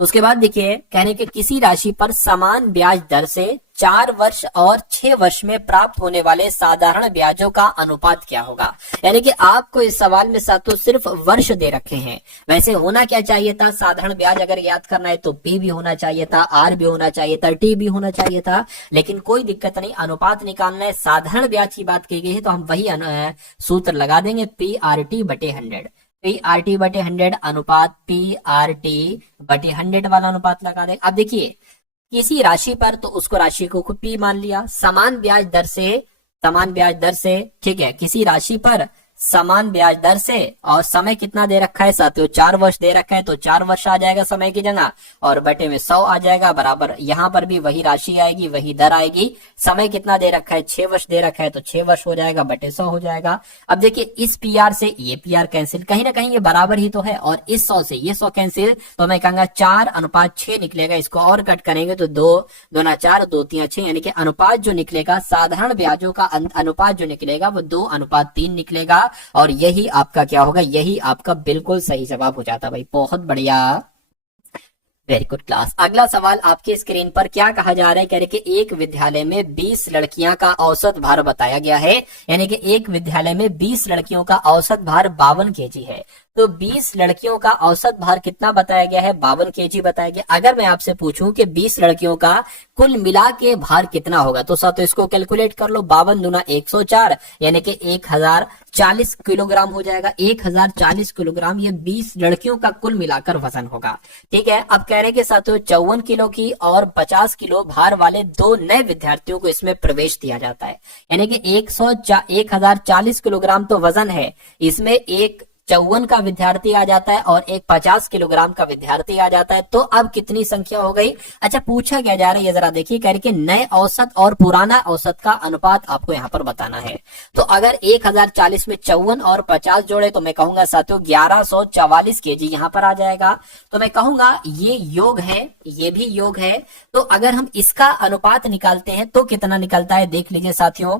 उसके बाद देखिए कहने के किसी राशि पर समान ब्याज दर से 4 वर्ष और 6 वर्ष में प्राप्त होने वाले साधारण ब्याजों का अनुपात क्या होगा। यानी कि आपको इस सवाल में साथों सिर्फ वर्ष दे रखे हैं। वैसे होना क्या चाहिए था, साधारण ब्याज अगर याद करना है तो पी भी होना चाहिए था, आर भी होना चाहिए था, टी भी होना चाहिए था, लेकिन कोई दिक्कत नहीं, अनुपात निकालना है, साधारण ब्याज की बात की गई है तो हम वही सूत्र लगा देंगे, पी आर टी बटे 100। पी आर टी बटे 100 अनुपात पी आर टी बटे 100 वाला अनुपात लगा दें। अब देखिए किसी राशि पर, तो उसको राशि को पी मान लिया, समान ब्याज दर से, ठीक है, किसी राशि पर समान ब्याज दर से, और समय कितना दे रखा है साथियों, 4 वर्ष दे रखा है, तो 4 वर्ष आ जाएगा समय की जगह, और बटे में 100 आ जाएगा बराबर, यहां पर भी वही राशि आएगी, वही दर आएगी। समय कितना दे रखा है, 6 वर्ष दे रखा है, तो 6 वर्ष हो जाएगा बटे 100 हो जाएगा। अब देखिए इस पीआर से ये पीआर कैंसिल, कहीं ना कहीं ये बराबर ही तो है, और इस 100 से ये 100 कैंसिल, तो मैं कहूंगा 4:6 निकलेगा। इसको और कट करेंगे तो 2 2 4 2 3 6, यानी कि अनुपात जो निकलेगा, साधारण ब्याजों का अनुपात जो निकलेगा वो 2:3 निकलेगा, और यही आपका क्या होगा, यही आपका बिल्कुल सही जवाब हो जाता भाई। बहुत बढ़िया, वेरी गुड क्लास। अगला सवाल आपके स्क्रीन पर क्या कहा जा रहा है, कह रहे कि एक विद्यालय में 20 लड़कियां का औसत भार बताया गया है, यानी कि एक विद्यालय में 20 लड़कियों का औसत भार 52 केजी है। तो 20 लड़कियों का औसत भार कितना बताया गया है, 52 केजी बताया गया। अगर मैं आपसे पूछूं कि 20 लड़कियों का कुल मिला के भार कितना होगा, तो साथ इसको कैलकुलेट कर लो, 52 दूना 104, यानी कि 1040 किलोग्राम हो जाएगा। 1040 किलोग्राम ये 20 लड़कियों का कुल मिलाकर वजन होगा। ठीक है, अब कह रहे के साथियों 54 किलो की और 50 किलो भार वाले 2 नए विद्यार्थियों को इसमें प्रवेश दिया जाता है, यानी कि 1040 किलोग्राम तो वजन है, इसमें एक 54 का विद्यार्थी आ जाता है और एक 50 किलोग्राम का विद्यार्थी आ जाता है। तो अब कितनी संख्या हो गई। अच्छा, पूछा क्या जा रहा है ये जरा देखिए, करके नए औसत और पुराना औसत का अनुपात आपको यहाँ पर बताना है। तो अगर 1040 में 54 और 50 जोड़े तो मैं कहूंगा साथियों 1144 केजी यहाँ पर आ जाएगा। तो मैं कहूंगा ये योग है, ये भी योग है। तो अगर हम इसका अनुपात निकालते हैं तो कितना निकलता है, देख लीजिए साथियों,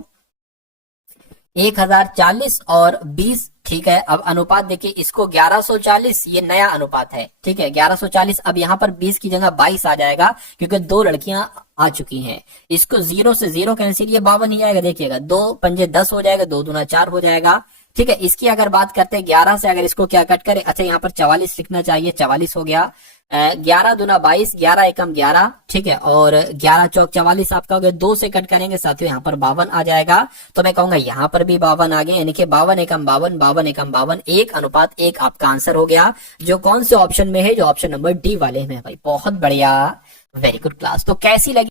1040 और 20। ठीक है, अब अनुपात देखिए, इसको 1140 ये नया अनुपात है। ठीक है, 1140, अब यहाँ पर 20 की जगह 22 आ जाएगा क्योंकि 2 लड़कियां आ चुकी हैं। इसको 0 से 0 कैंसिल, ये 52 ही आएगा। देखिएगा 2 पंजे 10 हो जाएगा, 2 दूना 4 हो जाएगा। ठीक है, इसकी अगर बात करते हैं 11 से, अगर इसको क्या कट करें, अच्छा यहाँ पर 44 लिखना चाहिए, 44 हो गया। 11 दूना 22, 11 एकम 11, ठीक है, और 11 चौक 44 आपका हो गया। 2 से कट करेंगे साथियों, यहाँ पर 52 आ जाएगा। तो मैं कहूंगा यहाँ पर भी 52 आ गए, यानी कि 52 एकम 52, 52 एकम 52, 1:1 आपका आंसर हो गया, जो कौन से ऑप्शन में है, जो ऑप्शन नंबर डी वाले में है भाई। बहुत बढ़िया, वेरी गुड क्लास। तो कैसी लगी